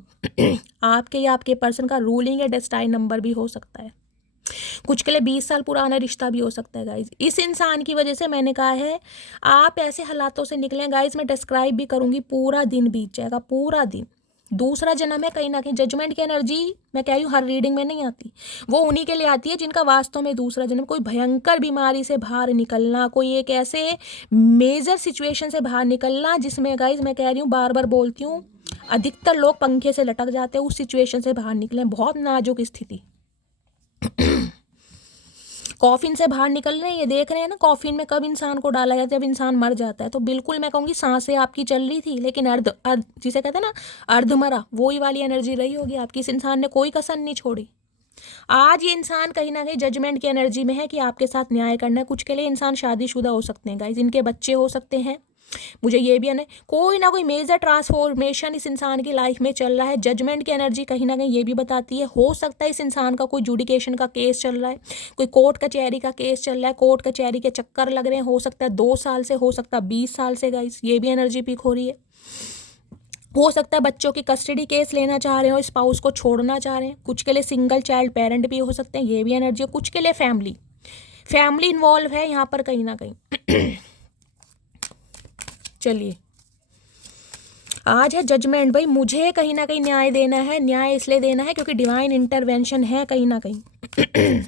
आपके या आपके पर्सन का रूलिंग या डेस्टाइन नंबर भी हो सकता है। कुछ के लिए 20 साल पुराना रिश्ता भी हो सकता है गाइज। इस इंसान की वजह से मैंने कहा है आप ऐसे हालातों से निकले गाइज, मैं डिस्क्राइब भी करूँगी, पूरा दिन बीत जाएगा, पूरा दिन। दूसरा जन्म है कहीं ना कहीं। जजमेंट की एनर्जी मैं कह रही हूँ हर रीडिंग में नहीं आती, वो उन्हीं के लिए आती है जिनका वास्तव में दूसरा जन्म। कोई भयंकर बीमारी से बाहर निकलना, कोई एक ऐसे मेजर सिचुएशन से बाहर निकलना जिसमें गाइज मैं कह रही हूँ, बार बार बोलती हूँ, अधिकतर लोग पंखे से लटक जाते हैं, उस सिचुएशन से बाहर निकले। बहुत नाजुक स्थिति। कॉफिन से बाहर निकल रहे हैं, ये देख रहे हैं ना, कॉफिन में कब इंसान को डाला जाता है? जब इंसान मर जाता है। तो बिल्कुल मैं कहूँगी सांसें आपकी चल रही थी, लेकिन अर्ध जिसे कहते हैं ना अर्धमरा, वही वाली एनर्जी रही होगी आपकी। इस इंसान ने कोई कसर नहीं छोड़ी। आज ये इंसान कहीं ना कहीं जजमेंट की एनर्जी में है कि आपके साथ न्याय करना है। कुछ के लिए इंसान शादीशुदा हो सकते हैं गाइज, इनके बच्चे हो सकते हैं, मुझे ये भी है, कोई ना कोई मेजर ट्रांसफॉर्मेशन इस इंसान की लाइफ में चल रहा है। जजमेंट की एनर्जी कहीं ना कहीं ये भी बताती है, हो सकता है इस इंसान का कोई जुडिकेशन का केस चल रहा है, कोई कोर्ट कचहरी का केस चल रहा है, कोर्ट कचहरी के चक्कर लग रहे हैं। हो सकता है 2 साल से, हो सकता है 20 साल से गाइस, ये भी एनर्जी पिक हो रही है। हो सकता है बच्चों की कस्टडी केस लेना चाह रहे हो, स्पाउस को छोड़ना चाह रहे हैं। कुछ के लिए सिंगल चाइल्ड पेरेंट भी हो सकते हैं, ये भी एनर्जी है। कुछ के लिए फैमिली इन्वॉल्व है यहाँ पर कहीं ना कहीं। चलिए, आज है जजमेंट भाई, मुझे कहीं ना कहीं न्याय देना है। न्याय इसलिए देना है क्योंकि डिवाइन इंटरवेंशन है कहीं ना कहीं।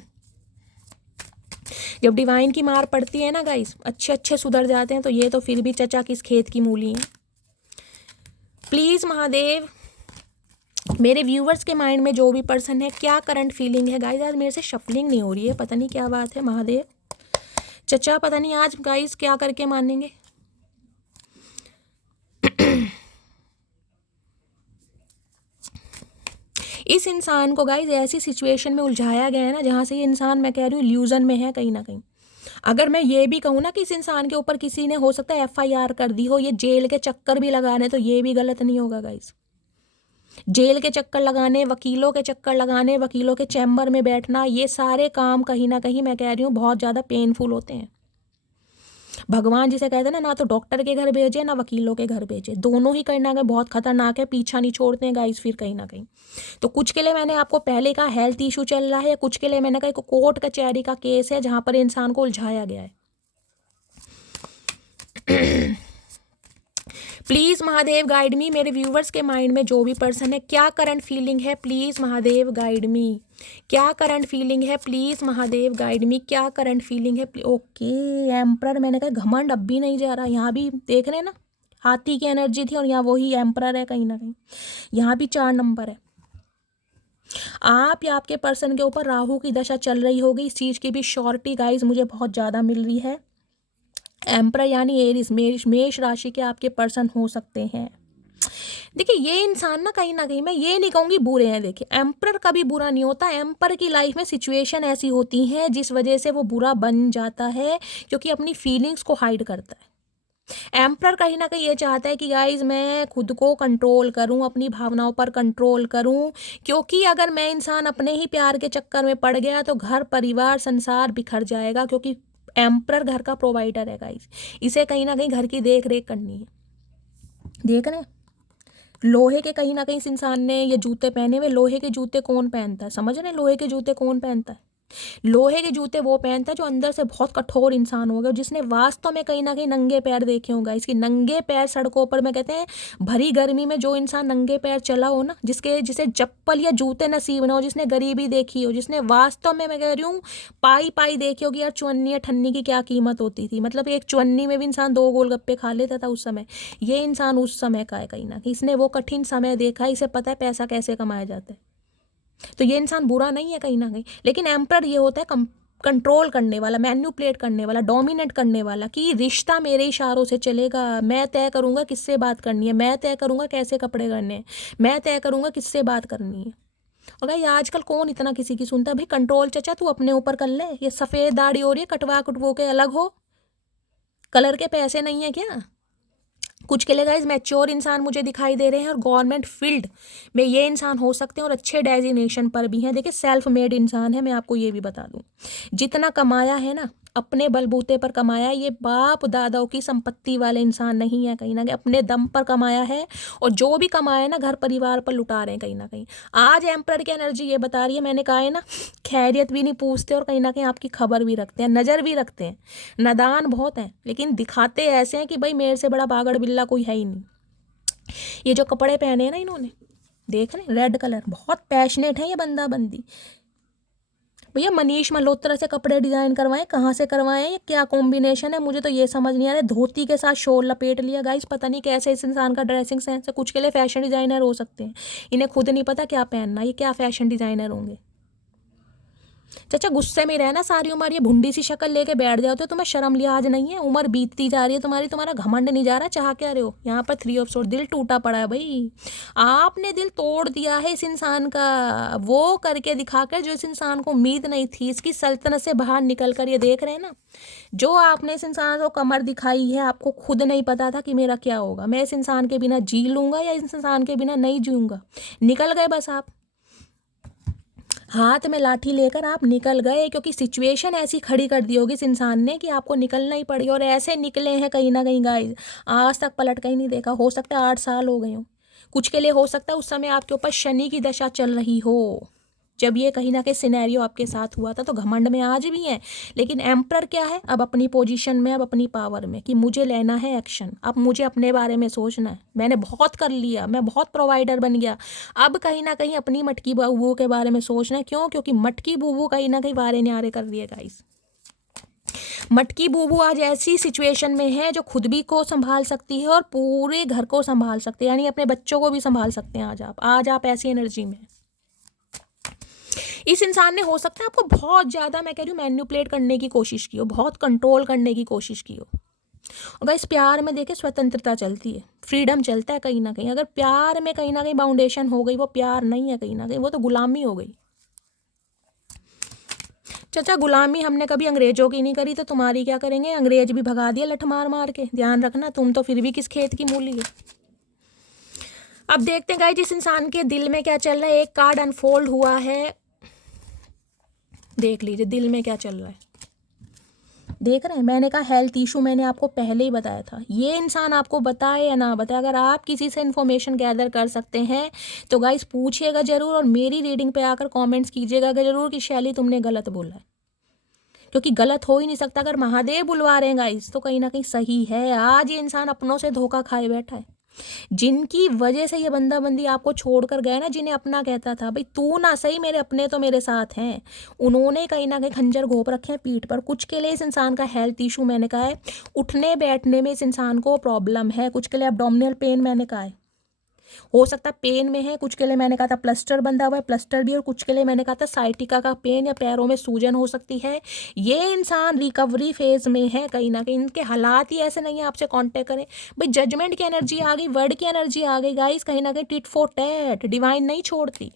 जब डिवाइन की मार पड़ती है ना गाइस, अच्छे सुधर जाते हैं। तो ये तो फिर भी चचा किस खेत की मूली है। प्लीज महादेव मेरे व्यूवर्स के माइंड में जो भी पर्सन है, क्या करंट फीलिंग है गाइज। आज मेरे से शफलिंग नहीं हो रही है, पता नहीं क्या बात है। महादेव चचा, पता नहीं आज गाइज क्या करके मानेंगे। इस इंसान को गाइज ऐसी सिचुएशन में उलझाया गया है ना, जहाँ से ये इंसान, मैं कह रही हूँ, इल्यूजन में है कहीं ना कहीं। अगर मैं ये भी कहूँ ना कि इस इंसान के ऊपर किसी ने हो सकता है FIR कर दी हो, ये जेल के चक्कर भी लगाने, तो ये भी गलत नहीं होगा गाइज। जेल के चक्कर लगाने, वकीलों के चक्कर लगाने, वकीलों के चैम्बर में बैठना, ये सारे काम कहीं ना कहीं मैं कह रही हूँ बहुत ज़्यादा पेनफुल होते हैं। भगवान जिसे कहते हैं ना तो डॉक्टर के घर भेजे ना वकीलों के घर भेजे, दोनों ही करना है बहुत खतरनाक है, पीछा नहीं छोड़ते हैं गाइस फिर कहीं ना कहीं। तो कुछ के लिए मैंने आपको पहले कहा हेल्थ इशू चल रहा है, कुछ के लिए मैंने कहा कोर्ट कचहरी का केस है जहां पर इंसान को उलझाया गया है। Please Mahadev guide me. मेरे व्यूवर्स के माइंड में जो भी पर्सन है, क्या करंट फीलिंग है, प्लीज़ महादेव गाइड मी। क्या करंट फीलिंग है, प्लीज़ महादेव गाइड मी। क्या करंट फीलिंग है। ओके एम्परर, मैंने कहा घमंड अब भी नहीं जा रहा। यहाँ भी देख रहे हैं ना, हाथी की एनर्जी थी और यहाँ वही एम्परर है कहीं ना कहीं। यहाँ भी 4 नंबर है। आप या आपके पर्सन के ऊपर राहु की दशा चल रही होगी, इस चीज़ की भी श्योरिटी गाइज मुझे बहुत ज़्यादा मिल रही है। एम्परर यानी एरिस, मेष राशि के आपके पर्सन हो सकते हैं। देखिए ये इंसान ना कहीं मैं ये नहीं कहूँगी बुरे हैं। देखिए एम्परर कभी बुरा नहीं होता। एम्परर की लाइफ में सिचुएशन ऐसी होती हैं जिस वजह से वो बुरा बन जाता है, क्योंकि अपनी फीलिंग्स को हाइड करता है। एम्परर कहीं ना कहीं ये चाहता है कि गाइज मैं खुद को कंट्रोल करूं, अपनी भावनाओं पर कंट्रोल करूं, क्योंकि अगर मैं इंसान अपने ही प्यार के चक्कर में पड़ गया तो घर परिवार संसार बिखर जाएगा। क्योंकि एम्परर घर का प्रोवाइडर है गाइज, इसे कहीं ना कहीं घर की देख रेख करनी है। देख रहे हैं लोहे के कहीं ना कहीं इस इंसान ने ये जूते पहने हुए। लोहे के जूते कौन पहनता है, समझ रहे हैं लोहे के जूते कौन पहनता है। लोहे के जूते वो पहनता है जो अंदर से बहुत कठोर इंसान होगा, जिसने वास्तव में कहीं ना कहीं नंगे पैर देखे होंगे। इसकी नंगे पैर सड़कों पर, मैं कहते हैं भरी गर्मी में जो इंसान नंगे पैर चला हो ना, जिसे चप्पल या जूते नसीब ना हो, जिसने गरीबी देखी हो, जिसने वास्तव में मैं कह रही हूँ पाई पाई देखी होगी यार चुन्नी या ठन्नी की क्या कीमत होती थी। मतलब एक चुन्नी में भी इंसान 2 गोलगप्पे खा लेता था उस समय। ये इंसान उस समय का है कहीं ना कहीं। इसने वो कठिन समय देखा है, इसे पता है पैसा कैसे कमाया जाता है। तो ये इंसान बुरा नहीं है कहीं ना कहीं। लेकिन एम्परर ये होता है कंट्रोल करने वाला, मैन्युपुलेट करने वाला, डोमिनेट करने वाला, कि रिश्ता मेरे इशारों से चलेगा। मैं तय करूंगा किससे बात करनी है, मैं तय करूंगा कैसे कपड़े करने हैं, मैं तय करूंगा किससे बात करनी है। और भाई आजकल कौन इतना किसी की सुनता है। भाई कंट्रोल चचा तू अपने ऊपर कर ले। ये सफ़ेद दाढ़ी हो रही है, कटवा कुटवो के अलग हो, कलर के पैसे नहीं है क्या। कुछ के लिए गाइज मैच्योर इंसान मुझे दिखाई दे रहे हैं और गवर्नमेंट फील्ड में ये इंसान हो सकते हैं और अच्छे डेजिग्नेशन पर भी हैं। देखिए सेल्फ मेड इंसान है, मैं आपको ये भी बता दूं। जितना कमाया है ना अपने बलबूते पर कमाया, ये बाप दादाओं की संपत्ति वाले इंसान नहीं है कहीं ना कहीं, अपने दम पर कमाया है। और जो भी कमाया है ना घर परिवार पर लुटा रहे हैं कहीं ना कहीं। आज एम्परर की एनर्जी ये बता रही है, मैंने कहा है ना खैरियत भी नहीं पूछते और कहीं ना कहीं आपकी खबर भी रखते हैं, नज़र भी रखते हैं, नादान बहुत हैं, लेकिन दिखाते ऐसे हैं कि भाई मेरे से बड़ा बागड़ बिल्ला कोई है ही नहीं। ये जो कपड़े पहने हैं ना इन्होंने, देख रहे हैं रेड कलर, बहुत पैशनेट है ये बंदा बंदी। भैया मनीष मल्होत्रा से कपड़े डिज़ाइन करवाएं, कहाँ से करवाएं, ये क्या कॉम्बिनेशन है, मुझे तो ये समझ नहीं आ रहा। धोती के साथ शॉल लपेट लिया गाइस, पता नहीं कैसे इस इंसान का ड्रेसिंग सेंस है। कुछ के लिए फैशन डिज़ाइनर हो सकते हैं, इन्हें खुद नहीं पता क्या पहनना, ये क्या फैशन डिज़ाइनर होंगे। चाचा गुस्से में रहना सारी उम्र, ये भुंडी सी शक्ल लेके बैठ जाते हो, तुम्हें शर्म लिहाज नहीं है। उम्र बीतती जा रही है तुम्हारी, तुम्हारा घमंड नहीं जा रहा, चाह क्या रहे हो। यहाँ पर 3 ऑफ सोर्ड, दिल टूटा पड़ा है भाई। आपने दिल तोड़ दिया है इस इंसान का, वो करके दिखाकर जो इस इंसान को उम्मीद नहीं थी। इसकी सल्तनत से बाहर निकल कर, ये देख रहे हैं ना जो आपने इस इंसान को कमर दिखाई है, आपको खुद नहीं पता था कि मेरा क्या होगा, मैं इस इंसान के बिना जी लूँगा या इस इंसान के बिना नहीं जीऊँगा। निकल गए बस आप, हाथ में लाठी लेकर आप निकल गए, क्योंकि सिचुएशन ऐसी खड़ी कर दी होगी इस इंसान ने कि आपको निकलना ही पड़ी। और ऐसे निकले हैं कहीं ना कहीं गाइस, आज तक पलट कहीं नहीं देखा। हो सकता है 8 साल हो गए हो, कुछ के लिए हो सकता है उस समय आपके ऊपर शनि की दशा चल रही हो जब ये कहीं ना कहीं सिनेरियो आपके साथ हुआ था। तो घमंड में आज भी है, लेकिन एम्परर क्या है, अब अपनी पोजीशन में, अब अपनी पावर में, कि मुझे लेना है एक्शन। अब मुझे अपने बारे में सोचना है, मैंने बहुत कर लिया, मैं बहुत प्रोवाइडर बन गया। अब कहीं ना कहीं अपनी मटकी बुबू के बारे में सोचना है। क्यों? क्योंकि मटकी बुबू कहीं ना कहीं वारे न्यारे कर रही है गाइस। मटकी बूबू आज ऐसी सिचुएशन में है जो खुद भी को संभाल सकती है और पूरे घर को संभाल सकते हैं, यानी अपने बच्चों को भी संभाल सकते हैं। आज आप ऐसी एनर्जी में। इस इंसान ने हो सकता है आपको बहुत ज़्यादा, मैं कह रही हूँ, मैनिपुलेट करने की कोशिश की हो, बहुत कंट्रोल करने की कोशिश की हो। और गाइस प्यार में देखे स्वतंत्रता चलती है, फ्रीडम चलता है कहीं ना कहीं। अगर प्यार में कहीं ना कहीं बाउंडेशन हो गई, वो प्यार नहीं है, कहीं ना कहीं वो तो गुलामी हो गई। चाचा गुलामी हमने कभी अंग्रेजों की नहीं करी तो तुम्हारी क्या करेंगे? अंग्रेज भी भगा दिया लठ मार मार के, ध्यान रखना, तुम तो फिर भी किस खेत की मूली है। अब देखते हैं गाइस जिस इंसान के दिल में क्या चल रहा है। एक कार्ड अनफोल्ड हुआ है, देख लीजिए दिल में क्या चल रहा है। देख रहे हैं, मैंने कहा हेल्थ इशू मैंने आपको पहले ही बताया था। ये इंसान आपको बताए या ना बताए, अगर आप किसी से इन्फॉर्मेशन गैदर कर सकते हैं तो गाइस पूछिएगा जरूर, और मेरी रीडिंग पे आकर कमेंट्स कीजिएगा जरूर कि शैली तुमने गलत बोला है, क्योंकि गलत हो ही नहीं सकता। अगर महादेव बुलवा रहे हैं गाइस तो कहीं ना कहीं सही है। आज ये इंसान अपनों से धोखा खाए बैठा है, जिनकी वजह से ये बंदा बंदी आपको छोड़कर गए ना, जिन्हें अपना कहता था, भाई तू ना सही मेरे अपने तो मेरे साथ हैं, उन्होंने कहीं ना कहीं खंजर घोंप रखे हैं पीठ पर। कुछ के लिए इस इंसान का हेल्थ इशू मैंने कहा है, उठने बैठने में इस इंसान को प्रॉब्लम है। कुछ के लिए एब्डोमिनल पेन मैंने कहा है, हो सकता है पेन में है। कुछ के लिए मैंने कहा था प्लास्टर बंधा हुआ है, प्लास्टर भी। और कुछ के लिए मैंने कहा था साइटिका का पेन या पैरों में सूजन हो सकती है। ये इंसान रिकवरी फेज में है कहीं ना कहीं, इनके हालात ही ऐसे नहीं है आपसे कांटेक्ट करें। भाई जजमेंट की एनर्जी आ गई, वर्ड की एनर्जी आ गई गाइस, कहीं ना कहीं टिट फॉर टैट। डिवाइन नहीं छोड़ती,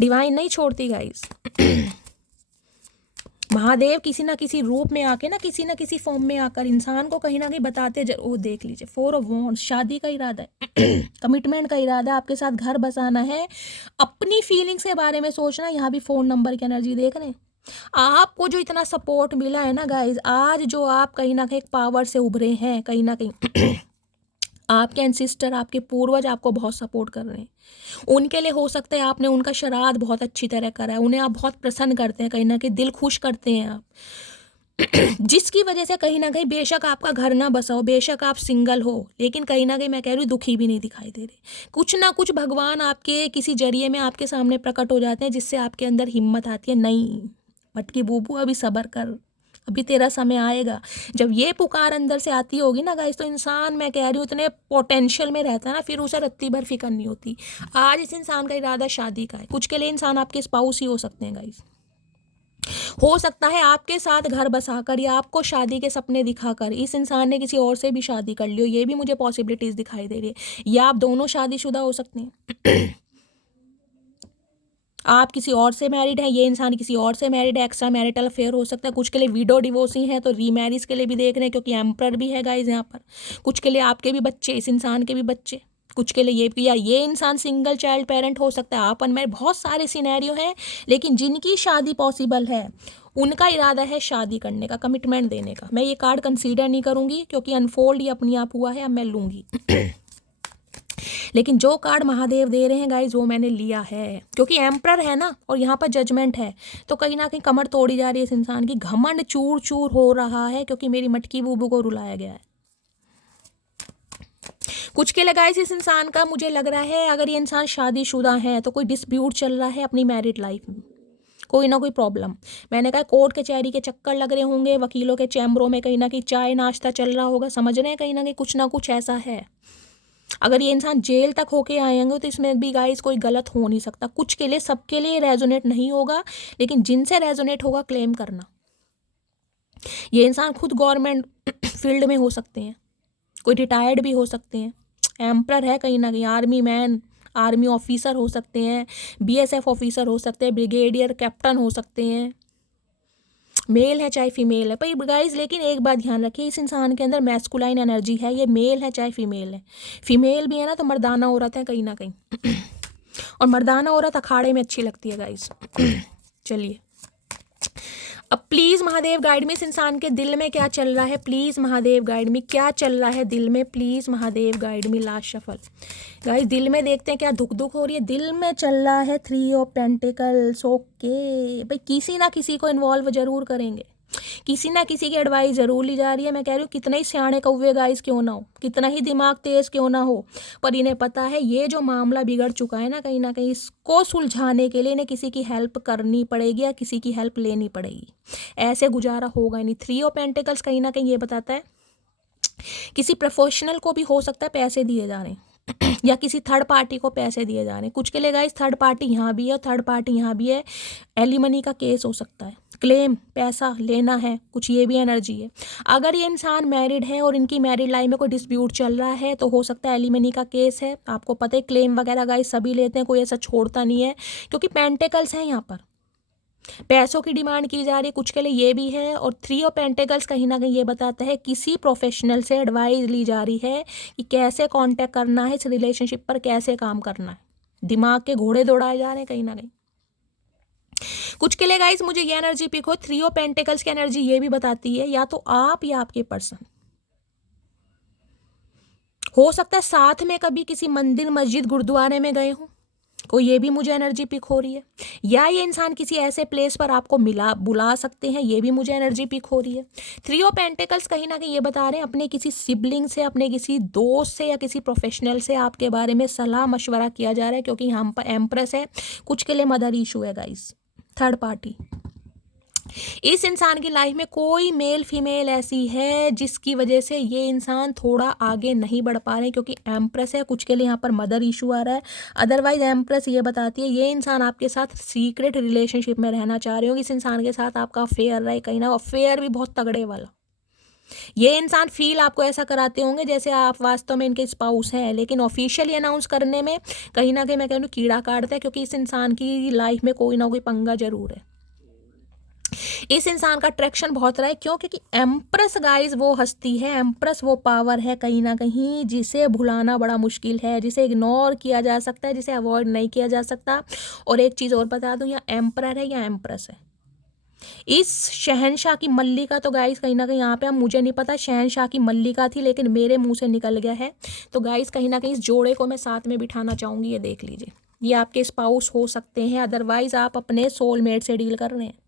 डिवाइन नहीं छोड़ती गाइस। महादेव किसी ना किसी रूप में आके ना, किसी ना किसी फॉर्म में आकर इंसान को कहीं ना कहीं बताते वो देख लीजिए 4 ऑफ वॉन्ड्स, शादी का इरादा है, कमिटमेंट का इरादा, आपके साथ घर बसाना है, अपनी फीलिंग्स के बारे में सोचना। यहाँ भी फोन नंबर की एनर्जी देख रहे हैं। आपको जो इतना सपोर्ट मिला है ना गाइज, आज जो आप कहीं ना कहीं पावर से उभरे हैं, कहीं ना कहीं आपके एंसिस्टर, आपके पूर्वज आपको बहुत सपोर्ट कर रहे हैं। उनके लिए हो सकता है आपने उनका श्राद्ध बहुत अच्छी तरह करा है, उन्हें आप बहुत प्रसन्न करते हैं, कहीं ना कहीं दिल खुश करते हैं आप। जिसकी वजह से कहीं ना कहीं बेशक आपका घर ना बसा हो, बेशक आप सिंगल हो, लेकिन कहीं ना कहीं मैं कह रही हूँ दुखी भी नहीं दिखाई दे रहे। कुछ ना कुछ भगवान आपके किसी जरिए में आपके सामने प्रकट हो जाते हैं, जिससे आपके अंदर हिम्मत आती है। नहीं मटकी बूबू, अभी सब्र कर, अभी तेरा समय आएगा। जब ये पुकार अंदर से आती होगी ना गाइस, तो इंसान, मैं कह रही हूँ, इतने पोटेंशियल में रहता है ना, फिर उसे रत्ती भर फिक्र नहीं होती। आज इस इंसान का इरादा शादी का है। कुछ के लिए इंसान आपके स्पाउस ही हो सकते हैं गाइस, हो सकता है आपके साथ घर बसाकर या आपको शादी के सपने दिखाकर इस इंसान ने किसी और से भी शादी कर ली हो। ये भी मुझे पॉसिबिलिटीज दिखाई दे रही है। या आप दोनों शादीशुदा हो सकते हैं। आप किसी और से मैरिड है, ये इंसान किसी और से मैरिड है, एक्स्ट्रा मैरिटल अफेयर हो सकता है। कुछ के लिए विडो डिवोर्सी है तो रीमैरिज के लिए भी देख रहे हैं, क्योंकि एम्पर भी है गाइज यहाँ पर। कुछ के लिए आपके भी बच्चे, इस इंसान के भी बच्चे, कुछ के लिए ये भी, या ये इंसान सिंगल चाइल्ड पेरेंट हो सकता है, आप अनमैरिड, बहुत सारे सिनेरियो हैं। लेकिन जिनकी शादी पॉसिबल है उनका इरादा है शादी करने का, कमिटमेंट देने का। मैं ये कार्ड कंसीडर नहीं करूँगी क्योंकि अनफोल्ड ही अपने आप हुआ है, अब मैं लूँगी। लेकिन जो कार्ड महादेव दे रहे हैं गाइज वो मैंने लिया है, क्योंकि एम्परर है ना और यहाँ पर जजमेंट है, तो कहीं ना कहीं कमर तोड़ी जा रही है इस इंसान की। घमंड चूर चूर हो रहा है क्योंकि मेरी मटकी बूबू को रुलाया गया है। कुछ के लिए गाइस इस इंसान का मुझे लग रहा है, अगर ये इंसान शादीशुदा है तो कोई डिस्प्यूट चल रहा है अपनी मैरिड लाइफ में, कोई ना कोई प्रॉब्लम। मैंने कहा कोर्ट कचहरी के चक्कर लग रहे होंगे, वकीलों के चैम्बरों में कहीं ना कहीं चाय नाश्ता चल रहा होगा, समझ रहे हैं, कहीं ना कहीं कुछ ना कुछ ऐसा है। अगर ये इंसान जेल तक होके आएंगे तो इसमें भी गाइस कोई गलत हो नहीं सकता। कुछ के लिए, सबके लिए रेजोनेट नहीं होगा, लेकिन जिनसे रेजोनेट होगा क्लेम करना। ये इंसान खुद गवर्नमेंट फील्ड में हो सकते हैं, कोई रिटायर्ड भी हो सकते हैं, एम्परर है कहीं ना कहीं, आर्मी मैन, आर्मी ऑफिसर हो सकते हैं, बीएसएफ ऑफिसर हो सकते हैं, ब्रिगेडियर कैप्टन हो सकते हैं, मेल है चाहे फीमेल है। पर गाइज लेकिन एक बात ध्यान रखिए, इस इंसान के अंदर मैस्कुलाइन एनर्जी है, ये मेल है चाहे फीमेल है। फीमेल भी है ना तो मर्दाना औरत है कहीं ना कहीं, और मर्दाना औरत अखाड़े में अच्छी लगती है गाइज। चलिए अब प्लीज़ महादेव गाइड में, इस इंसान के दिल में क्या चल रहा है, प्लीज़ महादेव गाइड में क्या चल रहा है दिल में, प्लीज़ महादेव गाइड में। लास्ट शफल गाइस, दिल में देखते हैं क्या दुख दुख हो रही है। दिल में चल रहा है 3 ऑफ पेंटिकल्स। ओके भाई, किसी ना किसी को इन्वॉल्व जरूर करेंगे, किसी ना किसी की एडवाइस जरूर ली जा रही है। मैं कह रही हूँ कितना ही सियाने कौवे गाइस क्यों ना हो, कितना ही दिमाग तेज क्यों ना हो, पर इन्हें पता है ये जो मामला बिगड़ चुका है ना कहीं इसको सुलझाने के लिए इन्हें किसी की हेल्प करनी पड़ेगी या किसी की हेल्प लेनी पड़ेगी। ऐसे गुजारा होगा नहीं। 3 ऑफ पेंटिकल्स कहीं ना कहीं ये बताता है किसी प्रोफेशनल को भी हो सकता है पैसे दिए जा रहे हैं या किसी थर्ड पार्टी को पैसे दिए जा रहे हैं। कुछ के लिए गाइस थर्ड पार्टी यहाँ भी है और थर्ड पार्टी यहाँ भी है। एलिमनी का केस हो सकता है, क्लेम पैसा लेना है, कुछ ये भी एनर्जी है। अगर ये इंसान मैरिड है और इनकी मैरिड लाइफ में कोई डिस्प्यूट चल रहा है तो हो सकता है एलिमनी का केस है। आपको पता है क्लेम वगैरह गाइस सभी लेते हैं, कोई ऐसा छोड़ता नहीं है, क्योंकि पेंटिकल्स हैं यहाँ पर, पैसों की डिमांड की जा रही है। कुछ के लिए ये भी है। और 3 ऑफ पेंटिकल्स कहीं ना कहीं ये बताता है किसी प्रोफेशनल से एडवाइस ली जा रही है कि कैसे कांटेक्ट करना है, इस रिलेशनशिप पर कैसे काम करना है। दिमाग के घोड़े दौड़ाए जा रहे हैं कहीं ना कहीं। कुछ के लिए गाइस मुझे ये एनर्जी पिक हो, 3 ऑफ पेंटिकल्स की एनर्जी ये भी बताती है या तो आप या आपके पर्सन, हो सकता है साथ में कभी किसी मंदिर मस्जिद गुरुद्वारे में गए हो, कोई ये भी मुझे एनर्जी पिक हो रही है। या ये इंसान किसी ऐसे प्लेस पर आपको बुला सकते हैं, ये भी मुझे एनर्जी पिक हो रही है। 3 ऑफ पेंटिकल्स कहीं ना कहीं ये बता रहे हैं अपने किसी सिबलिंग से, अपने किसी दोस्त से या किसी प्रोफेशनल से आपके बारे में सलाह मशवरा किया जा रहा है, क्योंकि यहाँ पर एम्प्रेस है। कुछ के लिए मदर इशू है गाइस, थर्ड पार्टी। इस इंसान की लाइफ में कोई मेल फीमेल ऐसी है जिसकी वजह से ये इंसान थोड़ा आगे नहीं बढ़ पा रहे, क्योंकि एम्प्रेस है। कुछ के लिए यहाँ पर मदर इशू आ रहा है। अदरवाइज एम्प्रेस ये बताती है ये इंसान आपके साथ सीक्रेट रिलेशनशिप में रहना चाह रहे हो, इस इंसान के साथ आपका अफेयर रहे, कहीं ना अफेयर भी बहुत तगड़े वाला। ये इंसान फील आपको ऐसा कराते होंगे जैसे आप वास्तव में इनके स्पाउस हैं, लेकिन ऑफिशियली अनाउंस करने में कहीं ना कहीं मैं कहूँ कीड़ा काटता है, क्योंकि इस इंसान की लाइफ में कोई ना कोई पंगा जरूर है। इस इंसान का अट्रैक्शन बहुत रहा है। क्यों? क्योंकि एम्प्रेस गाइस वो हस्ती है, एम्प्रेस वो पावर है कहीं ना कहीं जिसे भुलाना बड़ा मुश्किल है, जिसे इग्नोर किया जा सकता है, जिसे अवॉइड नहीं किया जा सकता। और एक चीज़ और बता दूं, या एम्परर है या एम्प्रेस है। इस शहनशाह की मल्लिका तो गाइस कहीं ना कहीं यहाँ पे, अब मुझे नहीं पता शहनशाह की मल्लिका थी, लेकिन मेरे मुंह से निकल गया है। तो गाइस कहीं ना कहीं इस जोड़े को मैं साथ में बिठाना चाहूँगी। ये देख लीजिए, ये आपके स्पाउस हो सकते हैं, अदरवाइज आप अपने सोलमेट से डील कर रहे हैं।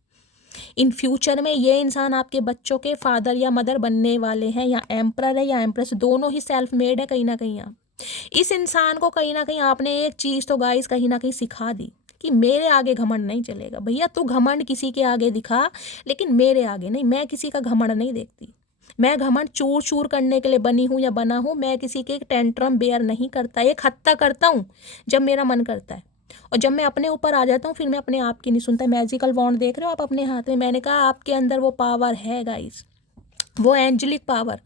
इन फ्यूचर में ये इंसान आपके बच्चों के फादर या मदर बनने वाले हैं, या एम्परर है या एम्प्रेस, दोनों ही सेल्फ मेड है कहीं ना कहीं। आप इस इंसान को कहीं ना कहीं आपने एक चीज़ तो गाइस कहीं ना कहीं सिखा दी कि मेरे आगे घमंड नहीं चलेगा। भैया तू घमंड किसी के आगे दिखा, लेकिन मेरे आगे नहीं। मैं किसी का घमंड नहीं देखती। मैं घमंड चूर चूर करने के लिए बनी हूँ या बना हूँ। मैं किसी के टेंट्रम बेयर नहीं करता। एक हत्ता करता हूँ जब मेरा मन करता है, और जब मैं अपने ऊपर आ जाता हूँ फिर मैं अपने आप की नहीं सुनता। मैजिकल वॉन्ड देख रहे हो आप अपने हाथ में, मैंने कहा आपके अंदर वो पावर है गाइस, वो एंजेलिक पावर,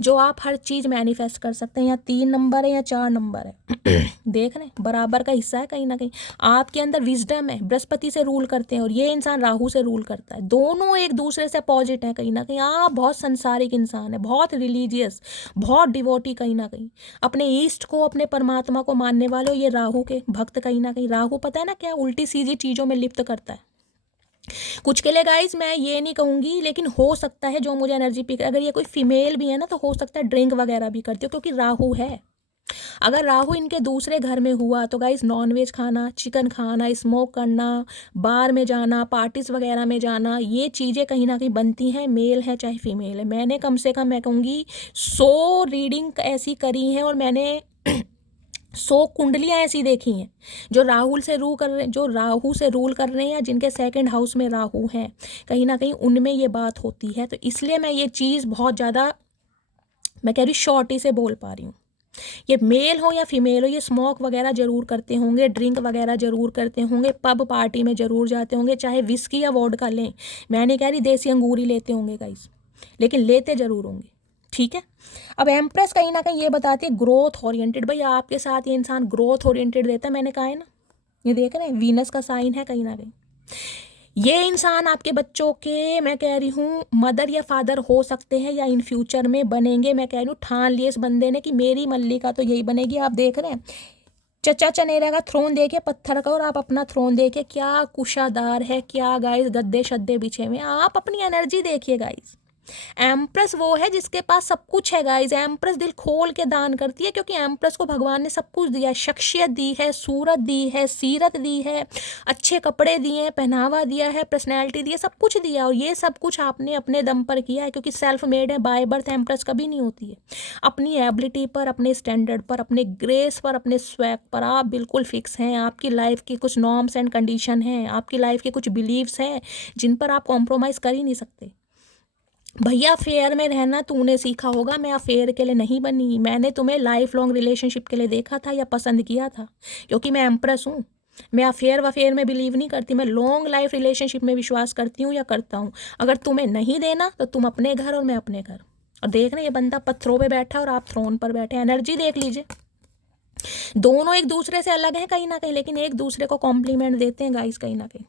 जो आप हर चीज़ मैनिफेस्ट कर सकते हैं। या 3 नंबर है या 4 नंबर है देख रहे हैं, बराबर का हिस्सा है कहीं ना कहीं। आपके अंदर विजडम है, बृहस्पति से रूल करते हैं और ये इंसान राहु से रूल करता है। दोनों एक दूसरे से अपोजिट हैं कहीं ना कहीं। आप बहुत संसारिक इंसान है, बहुत रिलीजियस, बहुत डिवोटी कहीं ना कहीं, अपने ईस्ट को, अपने परमात्मा को मानने वाले हो। ये राहु के भक्त कहीं ना कहीं। राहु पता है ना क्या, उल्टी सीधी चीज़ों में लिप्त करता है। कुछ के लिए गाइस मैं ये नहीं कहूँगी, लेकिन हो सकता है जो मुझे एनर्जी पिक, अगर ये कोई फीमेल भी है ना तो हो सकता है ड्रिंक वगैरह भी करती हो, क्योंकि राहु है। अगर राहु इनके दूसरे घर में हुआ तो गाइस नॉनवेज खाना, चिकन खाना, स्मोक करना, बार में जाना, पार्टीज वगैरह में जाना, ये चीज़ें कहीं ना कहीं बनती हैं, मेल है चाहे फीमेल है। मैंने कम से कम मैं कहूँगी 100 रीडिंग ऐसी करी हैं, और मैंने 100 कुंडलियाँ ऐसी देखी हैं जो राहु से रूल कर रहे हैं, या जिनके सेकंड हाउस में राहु हैं, कहीं ना कहीं उनमें ये बात होती है। तो इसलिए मैं ये चीज़ बहुत ज़्यादा, मैं कह रही शॉर्टी से बोल पा रही हूँ। ये मेल हो या फीमेल हो, ये स्मोक वगैरह ज़रूर करते होंगे, ड्रिंक वगैरह ज़रूर करते होंगे, पब पार्टी में ज़रूर जाते होंगे, चाहे विस्की या वोडका लें। मैं नहीं कह रही देसी अंगूरी लेते होंगे गाइस, लेकिन लेते ज़रूर होंगे, ठीक है। अब एम्प्रेस कहीं ना कहीं ये बताती है ग्रोथ ओरिएंटेड। भाई आपके साथ ये इंसान ग्रोथ ओरिएंटेड देता है, मैंने कहा है ना, ये देख रहे हैं वीनस का साइन है कहीं ना कहीं। ये इंसान आपके बच्चों के, मैं कह रही हूँ, मदर या फादर हो सकते हैं, या इन फ्यूचर में बनेंगे। मैं कह रही हूँ ठान लिए इस बंदे ने कि मेरी मल्लिका तो यही बनेगी। आप देख रहे हैं चचा चनेरा का थ्रोन देखिए पत्थर का, और आप अपना थ्रोन देखिए क्या कुशादार है, क्या गाइस गद्दे शद्दे बिछे हुए। आप अपनी एनर्जी देखिए गाइस, एम्प्रेस वो है जिसके पास सब कुछ है गाइज। एम्प्रेस दिल खोल के दान करती है, क्योंकि एम्प्रेस को भगवान ने सब कुछ दिया है। शख्सियत दी है, सूरत दी है, सीरत दी है, अच्छे कपड़े दिए हैं, पहनावा दिया है, पर्सनैलिटी दी है, सब कुछ दिया। और ये सब कुछ आपने अपने दम पर किया है, क्योंकि सेल्फ मेड है। बाय बर्थ एम्प्रेस कभी नहीं होती है। अपनी एबिलिटी पर, अपने स्टैंडर्ड पर, अपने ग्रेस पर, अपने स्वैग पर आप बिल्कुल फिक्स हैं। आपकी लाइफ की कुछ नॉर्म्स एंड कंडीशन हैं, आपकी लाइफ के कुछ बिलीव्स हैं जिन पर आप कॉम्प्रोमाइज़ कर ही नहीं सकते। भैया फेयर में रहना तूने सीखा होगा, मैं अफेयर के लिए नहीं बनी। मैंने तुम्हें लाइफ लॉन्ग रिलेशनशिप के लिए देखा था या पसंद किया था, क्योंकि मैं एम्प्रेस हूँ। मैं अफेयर वफेयर में बिलीव नहीं करती, मैं लॉन्ग लाइफ रिलेशनशिप में विश्वास करती हूँ या करता हूँ। अगर तुम्हें नहीं देना तो तुम अपने घर और मैं अपने घर। और देख रहे ये बंदा पत्थरों पे बैठा और आप थ्रोन पर बैठे। एनर्जी देख लीजिए, दोनों एक दूसरे से अलग हैं कहीं ना कहीं, लेकिन एक दूसरे को कॉम्प्लीमेंट देते हैं गाइस कहीं ना कहीं।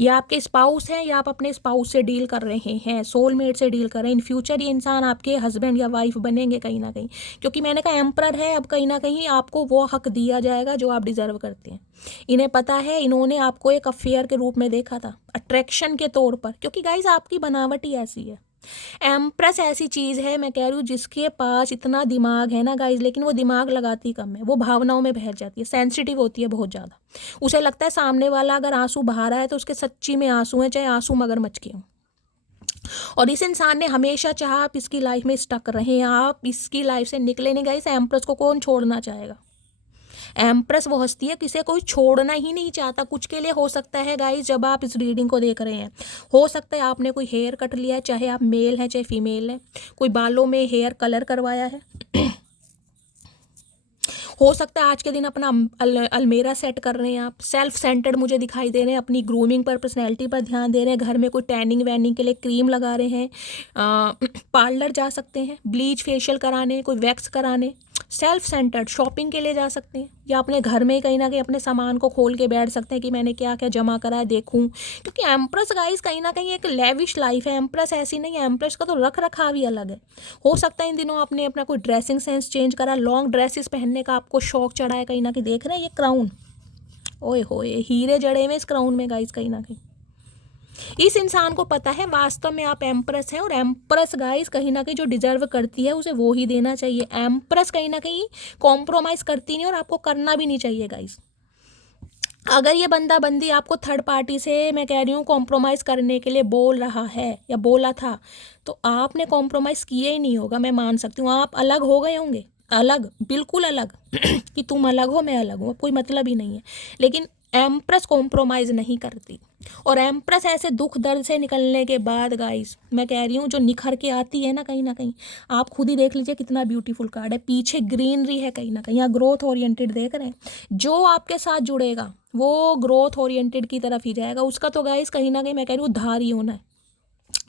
या आपके स्पाउस हैं या आप अपने स्पाउस से डील कर रहे हैं, सोलमेट से डील कर रहे हैं। इन फ्यूचर ये इंसान आपके हस्बैंड या वाइफ बनेंगे कहीं ना कहीं, क्योंकि मैंने कहा एम्परर है। अब कहीं ना कहीं आपको वो हक दिया जाएगा जो आप डिजर्व करते हैं। इन्हें पता है, इन्होंने आपको एक अफेयर के रूप में देखा था, अट्रैक्शन के तौर पर, क्योंकि गाइज आपकी बनावट ही ऐसी है। एम्प्रेस ऐसी चीज़ है, मैं कह रही हूँ, जिसके पास इतना दिमाग है ना गाइज, लेकिन वो दिमाग लगाती कम है। वो भावनाओं में बह जाती है, सेंसिटिव होती है बहुत ज़्यादा। उसे लगता है सामने वाला अगर आंसू बहा रहा है तो उसके सच्ची में आंसू हैं, चाहे आंसू मगरमच्छ के हों। और इस इंसान ने हमेशा चाहा आप इसकी लाइफ में स्टक रहें, आप इसकी लाइफ से निकले नहीं। गाइस एम्प्रेस को कौन छोड़ना चाहेगा? एम्प्रेस वो हस्ती है किसे कोई छोड़ना ही नहीं चाहता। कुछ के लिए हो सकता है गाइस, जब आप इस रीडिंग को देख रहे हैं, हो सकता है आपने कोई हेयर कट लिया है, चाहे आप मेल हैं चाहे फीमेल हैं, कोई बालों में हेयर कलर करवाया है। हो सकता है आज के दिन अपना अलमेरा सेट कर रहे हैं आप। सेल्फ सेंटर्ड मुझे दिखाई दे रहे हैं, अपनी ग्रूमिंग पर, पर्सनैलिटी पर ध्यान दे रहे हैं। घर में कोई टैनिंग वैनिंग के लिए क्रीम लगा रहे हैं, पार्लर जा सकते हैं, ब्लीच फेशियल कराने, कोई वैक्स कराने। सेल्फ सेंटर्ड शॉपिंग के लिए जा सकते हैं, या अपने घर में कहीं ना कहीं अपने सामान को खोल के बैठ सकते हैं कि मैंने क्या क्या जमा करा है देखूं। क्योंकि एम्प्रेस गाइस कहीं ना कहीं एक लेविश लाइफ है। एम्प्रेस ऐसी नहीं है, एम्प्रेस का तो रख रखाव ही अलग है। हो सकता है इन दिनों आपने अपना कोई ड्रेसिंग सेंस चेंज करा, लॉन्ग ड्रेसेस पहनने का आपको शौक चढ़ा है कहीं ना कहीं। देख रहे हैं ये क्राउन, ओए होए हीरे जड़े हुए इस क्राउन में गाइस कहीं ना कहीं। इस इंसान को पता है वास्तव में आप एम्प्रेस हैं, और एम्प्रेस गाइस कहीं ना कहीं जो डिजर्व करती है उसे वो ही देना चाहिए। एम्प्रेस कहीं ना कहीं कॉम्प्रोमाइज़ करती नहीं, और आपको करना भी नहीं चाहिए गाइस। अगर ये बंदा बंदी आपको थर्ड पार्टी से, मैं कह रही हूँ, कॉम्प्रोमाइज़ करने के लिए बोल रहा है या बोला था, तो आपने कॉम्प्रोमाइज़ किया ही नहीं होगा। मैं मान सकती हूँ आप अलग हो गए होंगे, अलग, बिल्कुल अलग कि तुम अलग हो मैं अलग हूँ, कोई मतलब ही नहीं है। लेकिन एम्प्रेस कॉम्प्रोमाइज़ नहीं करती। और एम्प्रेस ऐसे दुख दर्द से निकलने के बाद गाइस, मैं कह रही हूँ, जो निखर के आती है ना कहीं आप खुद ही देख लीजिए कितना ब्यूटीफुल कार्ड है। पीछे ग्रीनरी है कहीं ना कहीं, यहाँ ग्रोथ ओरिएंटेड देख रहे हैं। जो आपके साथ जुड़ेगा वो ग्रोथ ओरिएंटेड की तरफ ही जाएगा। उसका तो गाइस कहीं ना कहीं मैं कह रही हूँ उद्धार ही होना है।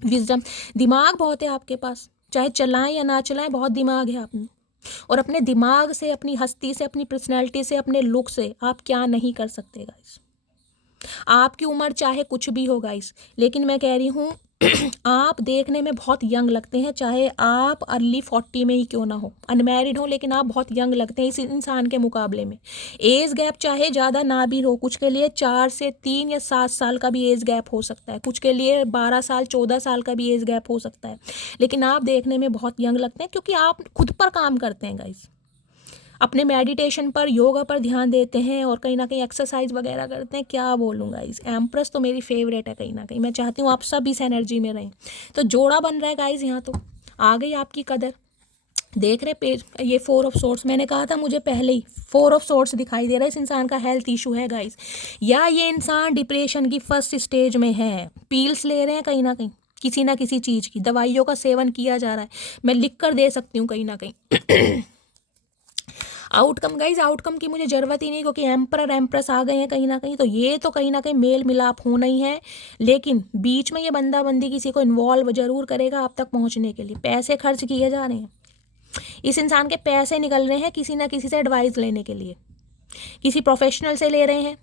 विजडम, दिमाग बहुत है आपके पास, चाहे चलाएं या ना चलाएं, बहुत दिमाग है आप में। और अपने दिमाग से, अपनी हस्ती से, अपनी पर्सनैलिटी से, अपने लुक से आप क्या नहीं कर सकते गाइस। आपकी उम्र चाहे कुछ भी हो गाइस, लेकिन मैं कह रही हूँ आप देखने में बहुत यंग लगते हैं, चाहे आप अर्ली 40 में ही क्यों ना हो, अनमैरिड हो, लेकिन आप बहुत यंग लगते हैं इस इंसान के मुकाबले में। एज गैप चाहे ज़्यादा ना भी हो, कुछ के लिए 4 से 3 या 7 साल का भी एज गैप हो सकता है, कुछ के लिए 12 साल 14 साल का भी एज गैप हो सकता है, लेकिन आप देखने में बहुत यंग लगते हैं, क्योंकि आप खुद पर काम करते हैं गाइस। अपने मेडिटेशन पर, योगा पर ध्यान देते हैं, और कहीं ना कहीं एक्सरसाइज वगैरह करते हैं। क्या बोलूँगा, इस एम्प्रेस तो मेरी फेवरेट है कहीं ना कहीं। मैं चाहती हूँ आप सब इस एनर्जी में रहें। तो जोड़ा बन रहा है गाइज, यहाँ तो आ गई आपकी कदर। देख रहे पेज, ये 4 ऑफ सोर्ट्स, मैंने कहा था मुझे पहले ही 4 ऑफ सोर्ट्स दिखाई दे रहा है। इस इंसान का हेल्थ इशू है गाइज, या ये इंसान डिप्रेशन की फर्स्ट स्टेज में है। पील्स ले रहे हैं कहीं ना कहीं, किसी ना किसी चीज़ की दवाइयों का सेवन किया जा रहा है। मैं लिख कर दे सकती हूँ कहीं ना कहीं। आउटकम गाइज, आउटकम की मुझे ज़रूरत ही नहीं, क्योंकि एम्परर एम्प्रेस आ गए हैं कहीं ना कहीं। तो ये तो कहीं ना कहीं मेल मिलाप होना ही है, लेकिन बीच में ये बंदा बंदी किसी को इन्वॉल्व जरूर करेगा आप तक पहुंचने के लिए। पैसे खर्च किए जा रहे हैं, इस इंसान के पैसे निकल रहे हैं किसी ना किसी से एडवाइस लेने के लिए। किसी प्रोफेशनल से ले रहे हैं,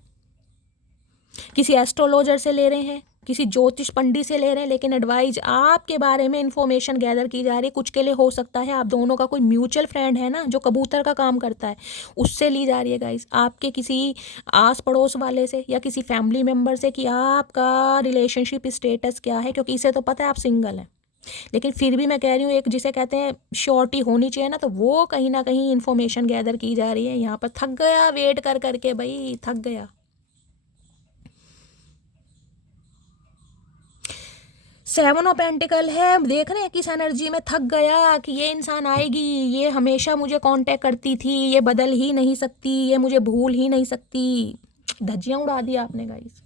किसी एस्ट्रोलॉजर से ले रहे हैं, किसी ज्योतिष पंडित से ले रहे हैं, लेकिन एडवाइस आपके बारे में इंफॉर्मेशन गैदर की जा रही है। कुछ के लिए हो सकता है आप दोनों का कोई म्यूचुअल फ्रेंड है ना, जो कबूतर का काम करता है, उससे ली जा रही है गाइस। आपके किसी आस पड़ोस वाले से या किसी फैमिली मेम्बर से कि आपका रिलेशनशिप स्टेटस क्या है, क्योंकि इसे तो पता है आप सिंगल हैं। लेकिन फिर भी मैं कह रही हूँ एक जिसे कहते हैं श्योरिटी होनी चाहिए ना, तो वो कहीं ना कहीं इन्फॉर्मेशन गैदर की जा रही है। यहाँ पर थक गया वेट कर करके, भाई थक गया। सेवन ऑफ पेंटिकल है, देख रहे हैं किस एनर्जी में थक गया कि ये इंसान आएगी, ये हमेशा मुझे कांटेक्ट करती थी, ये बदल ही नहीं सकती, ये मुझे भूल ही नहीं सकती। धज्जियां उड़ा दी आपने गाइस,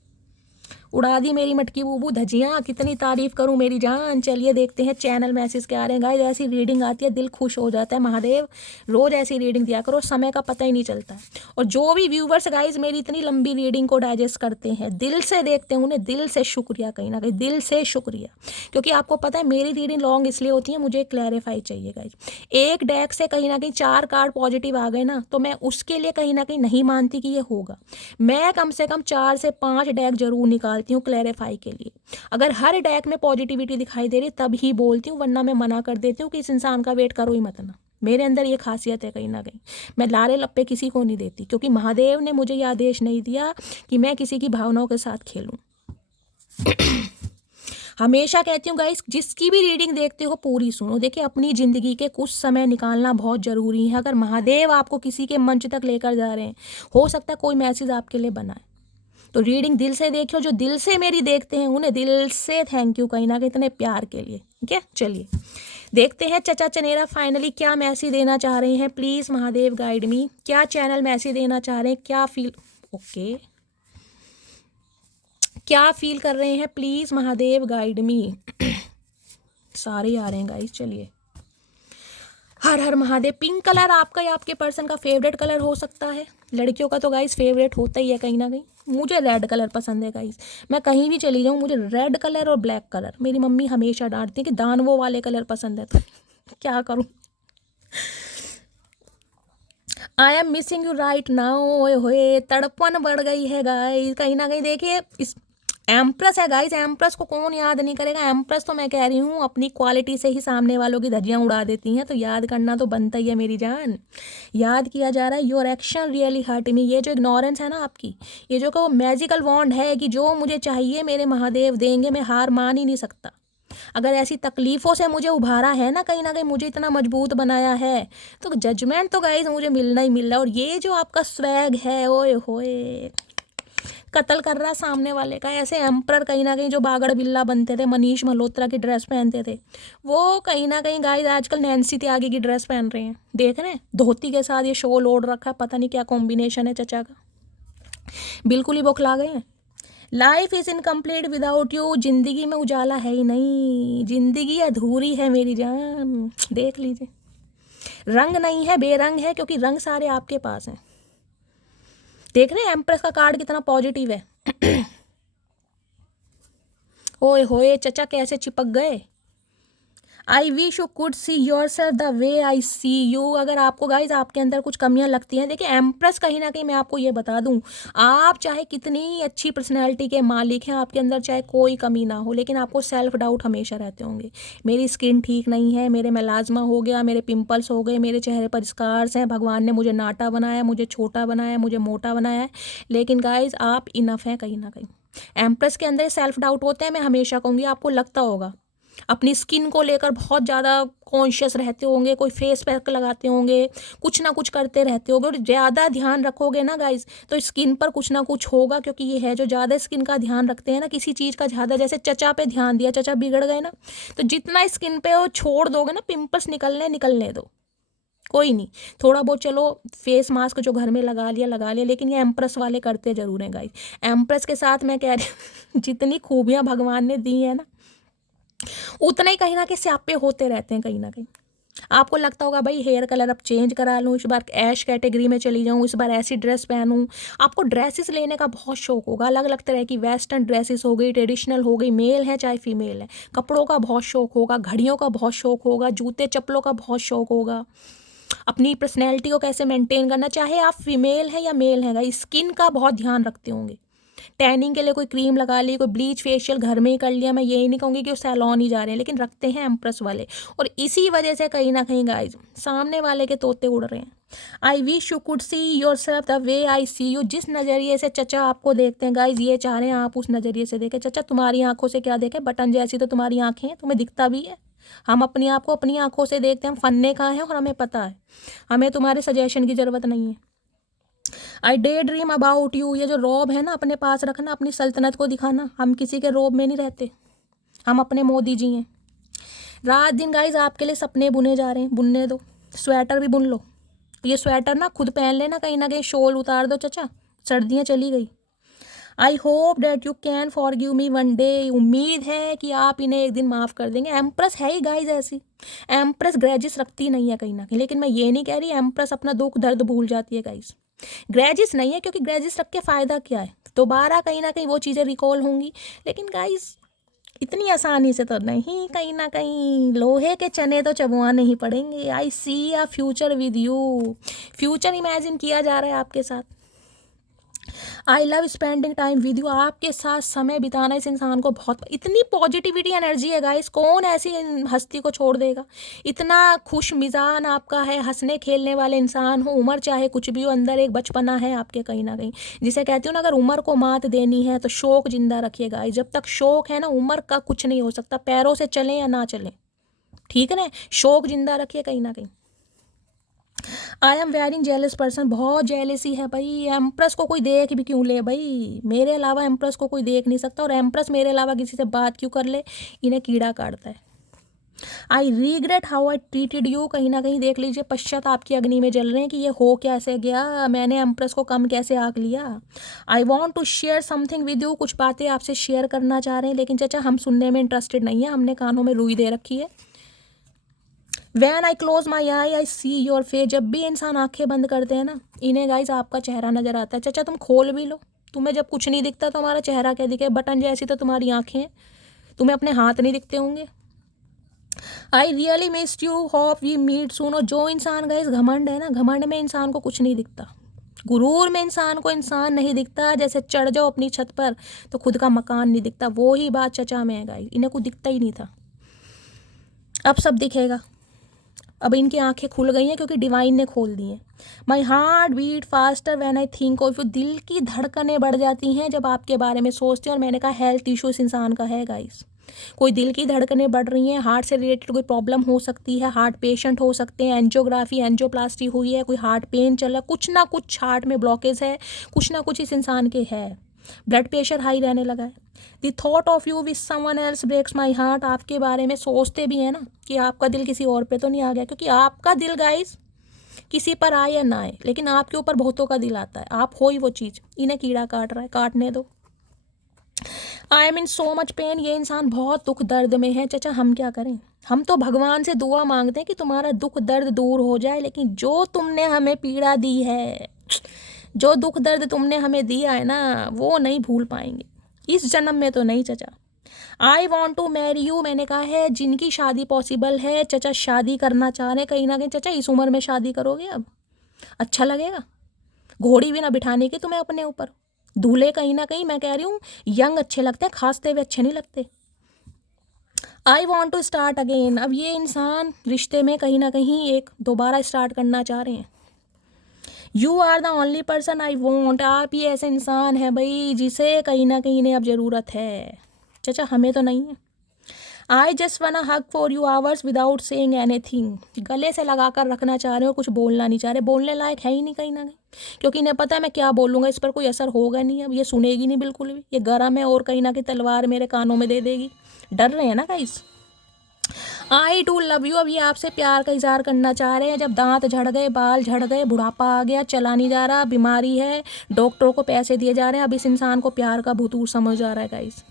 उड़ा दी मेरी मटकी बूबू धजियाँ, कितनी तारीफ करूं मेरी जान। चलिए देखते हैं चैनल मैसेज क्या आ रहे हैं गाइस। ऐसी रीडिंग आती है दिल खुश हो जाता है। महादेव रोज ऐसी रीडिंग दिया करो, समय का पता ही नहीं चलता है। और जो भी व्यूवर्स गाइस मेरी इतनी लंबी रीडिंग को डाइजेस्ट करते हैं, दिल से देखते हैं, उन्हें दिल से शुक्रिया, कहीं ना कहीं दिल से शुक्रिया। क्योंकि आपको पता है मेरी रीडिंग लॉन्ग इसलिए होती है, मुझे क्लैरिफाई चाहिए गाइस। एक डेक से कहीं ना कहीं 4 कार्ड पॉजिटिव आ गए ना, तो मैं उसके लिए कहीं ना कहीं नहीं मानती कि ये होगा। मैं कम से कम 4 से 5 डेक जरूर निकालती हूँ क्लैरिफाई के लिए। अगर हर डेक में पॉजिटिविटी दिखाई दे रही तब ही बोलती हूँ, वरना मैं मना कर देती हूँ कि इस इंसान का वेट करो ही मत ना। मेरे अंदर ये खासियत है कहीं ना कहीं, मैं लारे लप्पे किसी को नहीं देती, क्योंकि महादेव ने मुझे ये आदेश नहीं दिया कि मैं किसी की भावनाओं के साथ खेलूं। हमेशा कहती हूँ गाइस, जिसकी भी रीडिंग देखते हो पूरी सुनो। देखिए अपनी ज़िंदगी के कुछ समय निकालना बहुत ज़रूरी है। अगर महादेव आपको किसी के मंच तक लेकर जा रहे हैं, हो सकता है कोई मैसेज आपके लिए बनाए, तो रीडिंग दिल से देखियो। जो दिल से मेरी देखते हैं उन्हें दिल से थैंक यू कहीं ना कहीं, इतने प्यार के लिए। ठीक है, चलिए देखते हैं चचा चनेरा फाइनली क्या मैसेज देना चाह रहे हैं। प्लीज़ महादेव गाइड मी, क्या चैनल मैसेज देना चाह रहे हैं, क्या फील क्या फील कर रहे हैं, प्लीज़ महादेव गाइड मी। सारे आ रहे हैं गाइस, चलिए। हर हर महादेव। पिंक कलर आपका या आपके पर्सन का फेवरेट कलर हो सकता है। लड़कियों का तो गाइस फेवरेट होता ही है कहीं ना कहीं। मुझे रेड कलर पसंद है गाइस, मैं कहीं भी चली जाऊँ मुझे रेड कलर और ब्लैक कलर। मेरी मम्मी हमेशा डांटती है कि दानवों वाले कलर पसंद है, तो क्या करूँ। I am missing you right now. ओए होए, तड़पन बढ़ गई है गाइस कहीं ना कहीं। देखिए इस एम्प्रेस है गाइस, एम्प्रेस को कौन याद नहीं करेगा। एम्प्रेस तो मैं कह रही हूँ अपनी क्वालिटी से ही सामने वालों की धज्जियां उड़ा देती हैं, तो याद करना तो बनता ही है मेरी जान। याद किया जा रहा है। Your action really hurt me. ये जो इग्नोरेंस है ना आपकी, ये जो मैजिकल वॉन्ड है कि जो मुझे चाहिए मेरे महादेव देंगे, मैं हार मान ही नहीं सकता। अगर ऐसी तकलीफ़ों से मुझे उभारा है ना कहीं मुझे इतना मजबूत बनाया है, तो जजमेंट तो गाइस मुझे मिलना ही मिल रहा है। और ये जो आपका स्वैग है, ओए होए, कत्ल कर रहा सामने वाले का। ऐसे एम्प्रर कहीं ना कहीं जो बागड़ बिल्ला बनते थे, मनीष मल्होत्रा की ड्रेस पहनते थे, वो कहीं ना कहीं गाइस आजकल नैन्सी त्यागी की ड्रेस पहन रहे हैं। देख रहे हैं धोती के साथ ये शॉल ओढ़ रखा है, पता नहीं क्या कॉम्बिनेशन है चचा का। बिल्कुल ही बौखला गए हैं। Life is incomplete without you. जिंदगी में उजाला है ही नहीं, जिंदगी अधूरी है मेरी जान। देख लीजिए, रंग नहीं है, बेरंग है, क्योंकि रंग सारे आपके पास हैं। देख रहे हैं एम्प्रेस का कार्ड कितना पॉजिटिव है। ओए होए, चचा कैसे चिपक गए। I wish you could see yourself the way I see you. अगर आपको गाइज आपके अंदर कुछ कमियां लगती हैं, देखिए एम्प्रेस कहीं ना कहीं मैं आपको ये बता दूं, आप चाहे कितनी अच्छी पर्सनैलिटी के मालिक हैं, आपके अंदर चाहे कोई कमी ना हो, लेकिन आपको सेल्फ डाउट हमेशा रहते होंगे। मेरी स्किन ठीक नहीं है, मेरे मेलाज्मा हो गया, मेरे पिंपल्स हो गए, मेरे चेहरे पर स्कार्स हैं, भगवान ने मुझे नाटा बनाया, मुझे छोटा बनाया, मुझे मोटा बनाया है, लेकिन गाइज आप इनफ हैं कहीं ना कहीं। एम्प्रेस के अंदर सेल्फ डाउट होते हैं। मैं हमेशा कहूँगी, आपको लगता होगा अपनी स्किन को लेकर बहुत ज़्यादा कॉन्शियस रहते होंगे, कोई फेस पैक लगाते होंगे, कुछ ना कुछ करते रहते होंगे, और ज़्यादा ध्यान रखोगे ना गाइज तो स्किन पर कुछ ना कुछ होगा। क्योंकि ये है जो ज़्यादा स्किन का ध्यान रखते हैं ना, किसी चीज़ का ज़्यादा, जैसे चचा पे ध्यान दिया, चचा बिगड़ गए ना, तो जितना स्किन पे वो छोड़ दोगे ना, पिंपल्स निकलने दो, कोई नहीं। थोड़ा बहुत चलो फेस मास्क जो घर में लगा लिया, लेकिन ये एम्प्रेस वाले करते जरूर हैं गाइज। एम्प्रेस के साथ मैं कह रही हूँ जितनी खूबियाँ भगवान ने दी है ना, उतना ही कहीं ना कहीं स्यापे होते रहते हैं कहीं ना कहीं। आपको लगता होगा भाई हेयर कलर अब चेंज करा लूँ, इस बार ऐश कैटेगरी में चली जाऊँ, इस बार ऐसी ड्रेस पहनूँ। आपको ड्रेसेस लेने का बहुत शौक होगा, अलग अलग तरह की वेस्टर्न ड्रेसेस हो गई, ट्रेडिशनल हो गई, मेल है चाहे फीमेल है, कपड़ों का बहुत शौक होगा, घड़ियों का बहुत शौक होगा, जूते चप्पलों का बहुत शौक होगा। अपनी पर्सनैलिटी को कैसे मेंटेन करना, चाहे आप फीमेल हैं या मेल हैं, स्किन का बहुत ध्यान रखते होंगे। टैनिंग के लिए कोई क्रीम लगा ली, कोई ब्लीच फेशियल घर में ही कर लिया। मैं यही नहीं कहूँगी कि वो सैलॉन ही जा रहे हैं, लेकिन रखते हैं एम्प्रेस वाले। और इसी वजह से कहीं ना कहीं गाइज सामने वाले के तोते उड़ रहे हैं। I wish you could see yourself the way I see you. जिस नज़रिए से चचा आपको देखते हैं गाइज, ये चाह रहे हैं आप उस नज़रिए से देखें। चचा तुम्हारी आंखों से क्या देखें, बटन जैसी तो तुम्हारी आंखें हैं, तुम्हें दिखता भी है। हम अपने आप को अपनी आंखों से देखते हैं, हम फन्ने कहाँ हैं और हमें पता है, हमें तुम्हारे सजेशन की ज़रूरत नहीं है। आई डे ड्रीम अबाउट यू, ये जो रौब है ना अपने पास रखना, अपनी सल्तनत को दिखाना, हम किसी के रौब में नहीं रहते, हम अपने मोदी जी हैं। रात दिन गाइज आपके लिए सपने बुने जा रहे हैं, बुनने दो, स्वेटर भी बुन लो। ये स्वेटर ना खुद पहन लेना, कहीं ना कहीं शॉल उतार दो चचा, सर्दियाँ चली गई। I hope that you can forgive me one day, उम्मीद है कि आप इन्हें एक दिन माफ़ कर देंगे। एम्प्रेस है ही गाइज ऐसी, एम्प्रेस ग्रेजिस रखती नहीं है कहीं ना कहीं, लेकिन मैं ये नहीं कह रही एम्प्रेस अपना दुख दर्द भूल जाती है गाइज, ग्रेजिस नहीं है, क्योंकि ग्रेजिस रख के फ़ायदा क्या है, दोबारा कहीं ना कहीं वो चीज़ें रिकॉल होंगी, लेकिन गाइज इतनी आसानी से तो नहीं, कहीं ना कहीं लोहे के चने तो चबवाने ही पड़ेंगे। I see a future with you, future imagine किया जा रहा है आपके साथ। I love spending time with you, आपके साथ समय बिताना इस इंसान को बहुत, इतनी पॉजिटिविटी एनर्जी है गाइस, कौन ऐसी हस्ती को छोड़ देगा, इतना खुश मिजान आपका है, हंसने खेलने वाले इंसान हो, उम्र चाहे कुछ भी हो, अंदर एक बचपना है आपके कहीं ना कहीं, जिसे कहती हूँ ना, अगर उम्र को मात देनी है तो शौक जिंदा रखिए गाइस, जब तक शौक है ना उम्र का कुछ नहीं हो सकता, पैरों से चलें या ना चलें, ठीक है ना, शौक जिंदा रखिए कहीं ना कहीं। I am very jealous person, बहुत जेलसी है भाई, एम्प्रेस को कोई देख भी क्यों ले भाई, मेरे अलावा एम्प्रेस को कोई देख नहीं सकता, और एम्प्रेस मेरे अलावा किसी से बात क्यों कर ले, इन्हें कीड़ा काटता है। आई रीग्रेट हाउ आई ट्रीटेड यू, कहीं ना कहीं देख लीजिए पश्चाताप की अग्नि में जल रहे हैं कि ये हो कैसे गया, मैंने एम्प्रेस को कम कैसे आंक लिया। I want to share something with you, कुछ बातें आपसे शेयर करना चाह रहे हैं, लेकिन चाचा हम सुनने में इंटरेस्टेड नहीं है, हमने कानों में रुई दे रखी है। When I close my I see your face, जब भी इंसान आंखें बंद करते हैं ना, इन्हें गाइज आपका चेहरा नजर आता है। चाचा तुम खोल भी लो, तुम्हें जब कुछ नहीं दिखता तो हमारा चेहरा क्या दिखे, बटन जैसी तो तुम्हारी आंखें हैं, तुम्हें अपने हाथ नहीं दिखते होंगे। I really missed you, hope we meet soon, और जो इंसान गाइज घमंड है ना, घमंड में इंसान को कुछ नहीं दिखता, गुरूर में इंसान को इंसान नहीं दिखता, जैसे चढ़ जाओ अपनी छत पर तो खुद का मकान नहीं दिखता, वो ही बात चचा में है गाइज, इन्हें कुछ दिखता ही नहीं था, अब सब दिखेगा, अब इनकी आंखें खुल गई हैं क्योंकि डिवाइन ने खोल दी हैं। My heart beat faster when I think of you, दिल की धड़कनें बढ़ जाती हैं जब आपके बारे में सोचते हैं, और मैंने कहा हेल्थ इशू इस इंसान का है गाइस, कोई दिल की धड़कनें बढ़ रही हैं, हार्ट से रिलेटेड कोई प्रॉब्लम हो सकती है, हार्ट पेशेंट हो सकते हैं, एंजियोग्राफी एंजियोप्लास्टी हुई है, कोई हार्ट पेन चल रहा है, कुछ ना कुछ हार्ट में ब्लॉकेज है, कुछ ना कुछ इस इंसान के है, ब्लड प्रेशर हाई रहने लगा है। The thought of you with someone else breaks my heart, आपके बारे में सोचते भी हैं ना कि आपका दिल किसी और पे तो नहीं आ गया, क्योंकि आपका दिल गाइस किसी पर आए या ना आए, लेकिन आपके ऊपर बहुतों का दिल आता है, आप हो ही वो चीज़, इन्हें कीड़ा काट रहा है, काटने दो। I am in so much pain, ये इंसान बहुत दुख दर्द में है। चाचा हम क्या करें, हम तो भगवान से दुआ मांगते हैं कि तुम्हारा दुख दर्द दूर हो जाए, लेकिन जो तुमने हमें पीड़ा दी है, जो दुख दर्द तुमने हमें दिया है ना, वो नहीं भूल पाएंगे, इस जन्म में तो नहीं चचा। I want to marry you, मैंने कहा है जिनकी शादी पॉसिबल है, चचा शादी करना चाह रहे हैं कहीं ना कहीं, चचा इस उम्र में शादी करोगे, अब अच्छा लगेगा, घोड़ी भी ना बिठाने की तुम्हें अपने ऊपर, दूल्हे कहीं ना कहीं मैं कह रही हूँ यंग अच्छे लगते हैं, खासते हुए अच्छे नहीं लगते। I want to start again, अब ये इंसान रिश्ते में कहीं ना कहीं एक दोबारा स्टार्ट करना चाह रहे हैं। You are the only person I want, आप ही ऐसे इंसान है भाई जिसे कहीं ना कहीं इन्हें अब ज़रूरत है, चाचा हमें तो नहीं है। I just one hug for you hours without saying anything, गले से लगा कर रखना चाह रहे हो, कुछ बोलना नहीं चाह रहे, बोलने लायक है ही नहीं कहीं ना कहीं, क्योंकि इन्हें पता है मैं क्या बोलूँगा इस पर कोई असर होगा नहीं, अब ये सुनेगी नहीं बिल्कुल भी, ये गरम है और कहीं ना कहीं तलवार मेरे कानों में दे देगी, डर रहे हैं ना guys. I do love you, अब ये आपसे प्यार का इजहार करना चाह रहे हैं, जब दांत झड़ गए, बाल झड़ गए, बुढ़ापा आ गया, चला नहीं जा रहा, बीमारी है, डॉक्टरों को पैसे दिए जा रहे हैं, अब इस इंसान को प्यार का भुतूर समझ आ रहा है गाइस।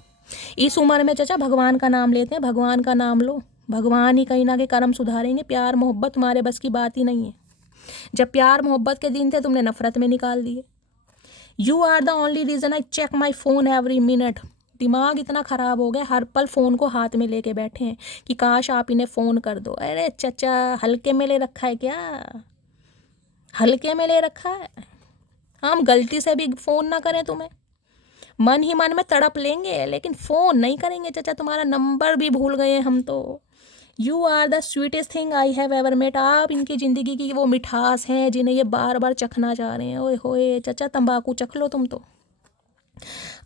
इस उम्र में चाचा भगवान का नाम लेते हैं, भगवान का नाम लो, भगवान ही कहीं ना कहीं कर्म सुधारेंगे, प्यार मोहब्बत तुम्हारे बस की बात ही नहीं है, जब प्यार मोहब्बत के दिन थे तुमने नफरत में निकाल दिए। You are the only reason I check my phone every minute, दिमाग इतना ख़राब हो गया, हर पल फ़ोन को हाथ में लेके बैठे हैं कि काश आप इन्हें फ़ोन कर दो। अरे चचा हल्के में ले रखा है क्या, हल्के में ले रखा है, हम गलती से भी फ़ोन ना करें तुम्हें, मन ही मन में तड़प लेंगे, लेकिन फ़ोन नहीं करेंगे चाचा, तुम्हारा नंबर भी भूल गए हम तो। You are the sweetest thing I have ever met, आप इनकी ज़िंदगी की वो मिठास हैं जिन्हें ये बार बार चखना चाह रहे हैं। ओए होए चचा तंबाकू चख लो तुम तो।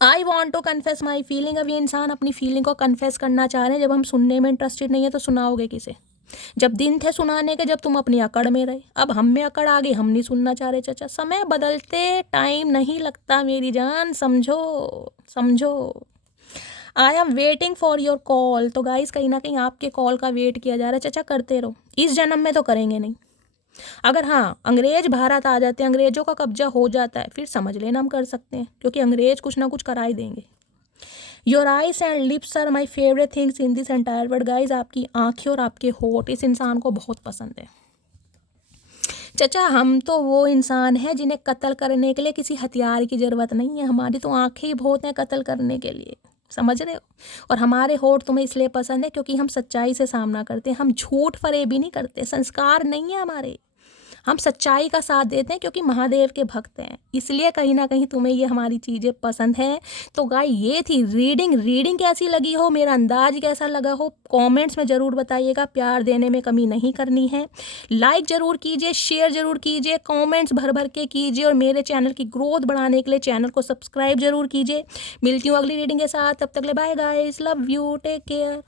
I want to confess my feeling. अब ये इंसान अपनी फीलिंग को कन्फेस करना चाह रहे हैं। जब हम सुनने में इंटरेस्टेड नहीं है तो सुनाओगे किसे? जब दिन थे सुनाने के, जब तुम अपनी अकड़ में रहे, अब हम में अकड़ आ गई, हम नहीं सुनना चाह रहे। चाचा समय बदलते टाइम नहीं लगता मेरी जान, समझो समझो। I am waiting for your call. तो गाइस कहीं ना कहीं आपके कॉल का वेट किया जा रहा है। चाचा करते रहो, इस जन्म में तो करेंगे नहीं। अगर हाँ अंग्रेज भारत आ जाते हैं, अंग्रेजों का कब्जा हो जाता है, फिर समझ लेना हम कर सकते हैं, क्योंकि अंग्रेज कुछ ना कुछ करा ही देंगे। Your eyes and lips are my favourite things in this entire world. Guys आपकी आंखें और आपके होठ इस इंसान को बहुत पसंद है। चाचा हम तो वो इंसान है जिन्हें कत्ल करने के लिए किसी हथियार की ज़रूरत नहीं है। हमारी तो आंखें ही बहुत हैं कत्ल करने के लिए, समझ रहे हो? और हमारे होठ तुम्हें इसलिए पसंद है क्योंकि हम सच्चाई से सामना करते हैं, हम झूठ फरेबी नहीं करते। संस्कार नहीं है हमारे, हम सच्चाई का साथ देते हैं क्योंकि महादेव के भक्त हैं। इसलिए कहीं ना कहीं तुम्हें ये हमारी चीज़ें पसंद हैं। तो गाय ये थी रीडिंग कैसी लगी हो, मेरा अंदाज कैसा लगा हो, कमेंट्स में ज़रूर बताइएगा। प्यार देने में कमी नहीं करनी है। लाइक ज़रूर कीजिए, शेयर ज़रूर कीजिए, कमेंट्स भर भर के कीजिए, और मेरे चैनल की ग्रोथ बढ़ाने के लिए चैनल को सब्सक्राइब ज़रूर कीजिए। मिलती हूँ अगली रीडिंग के साथ, तब तक ले bye guys, love you, take care.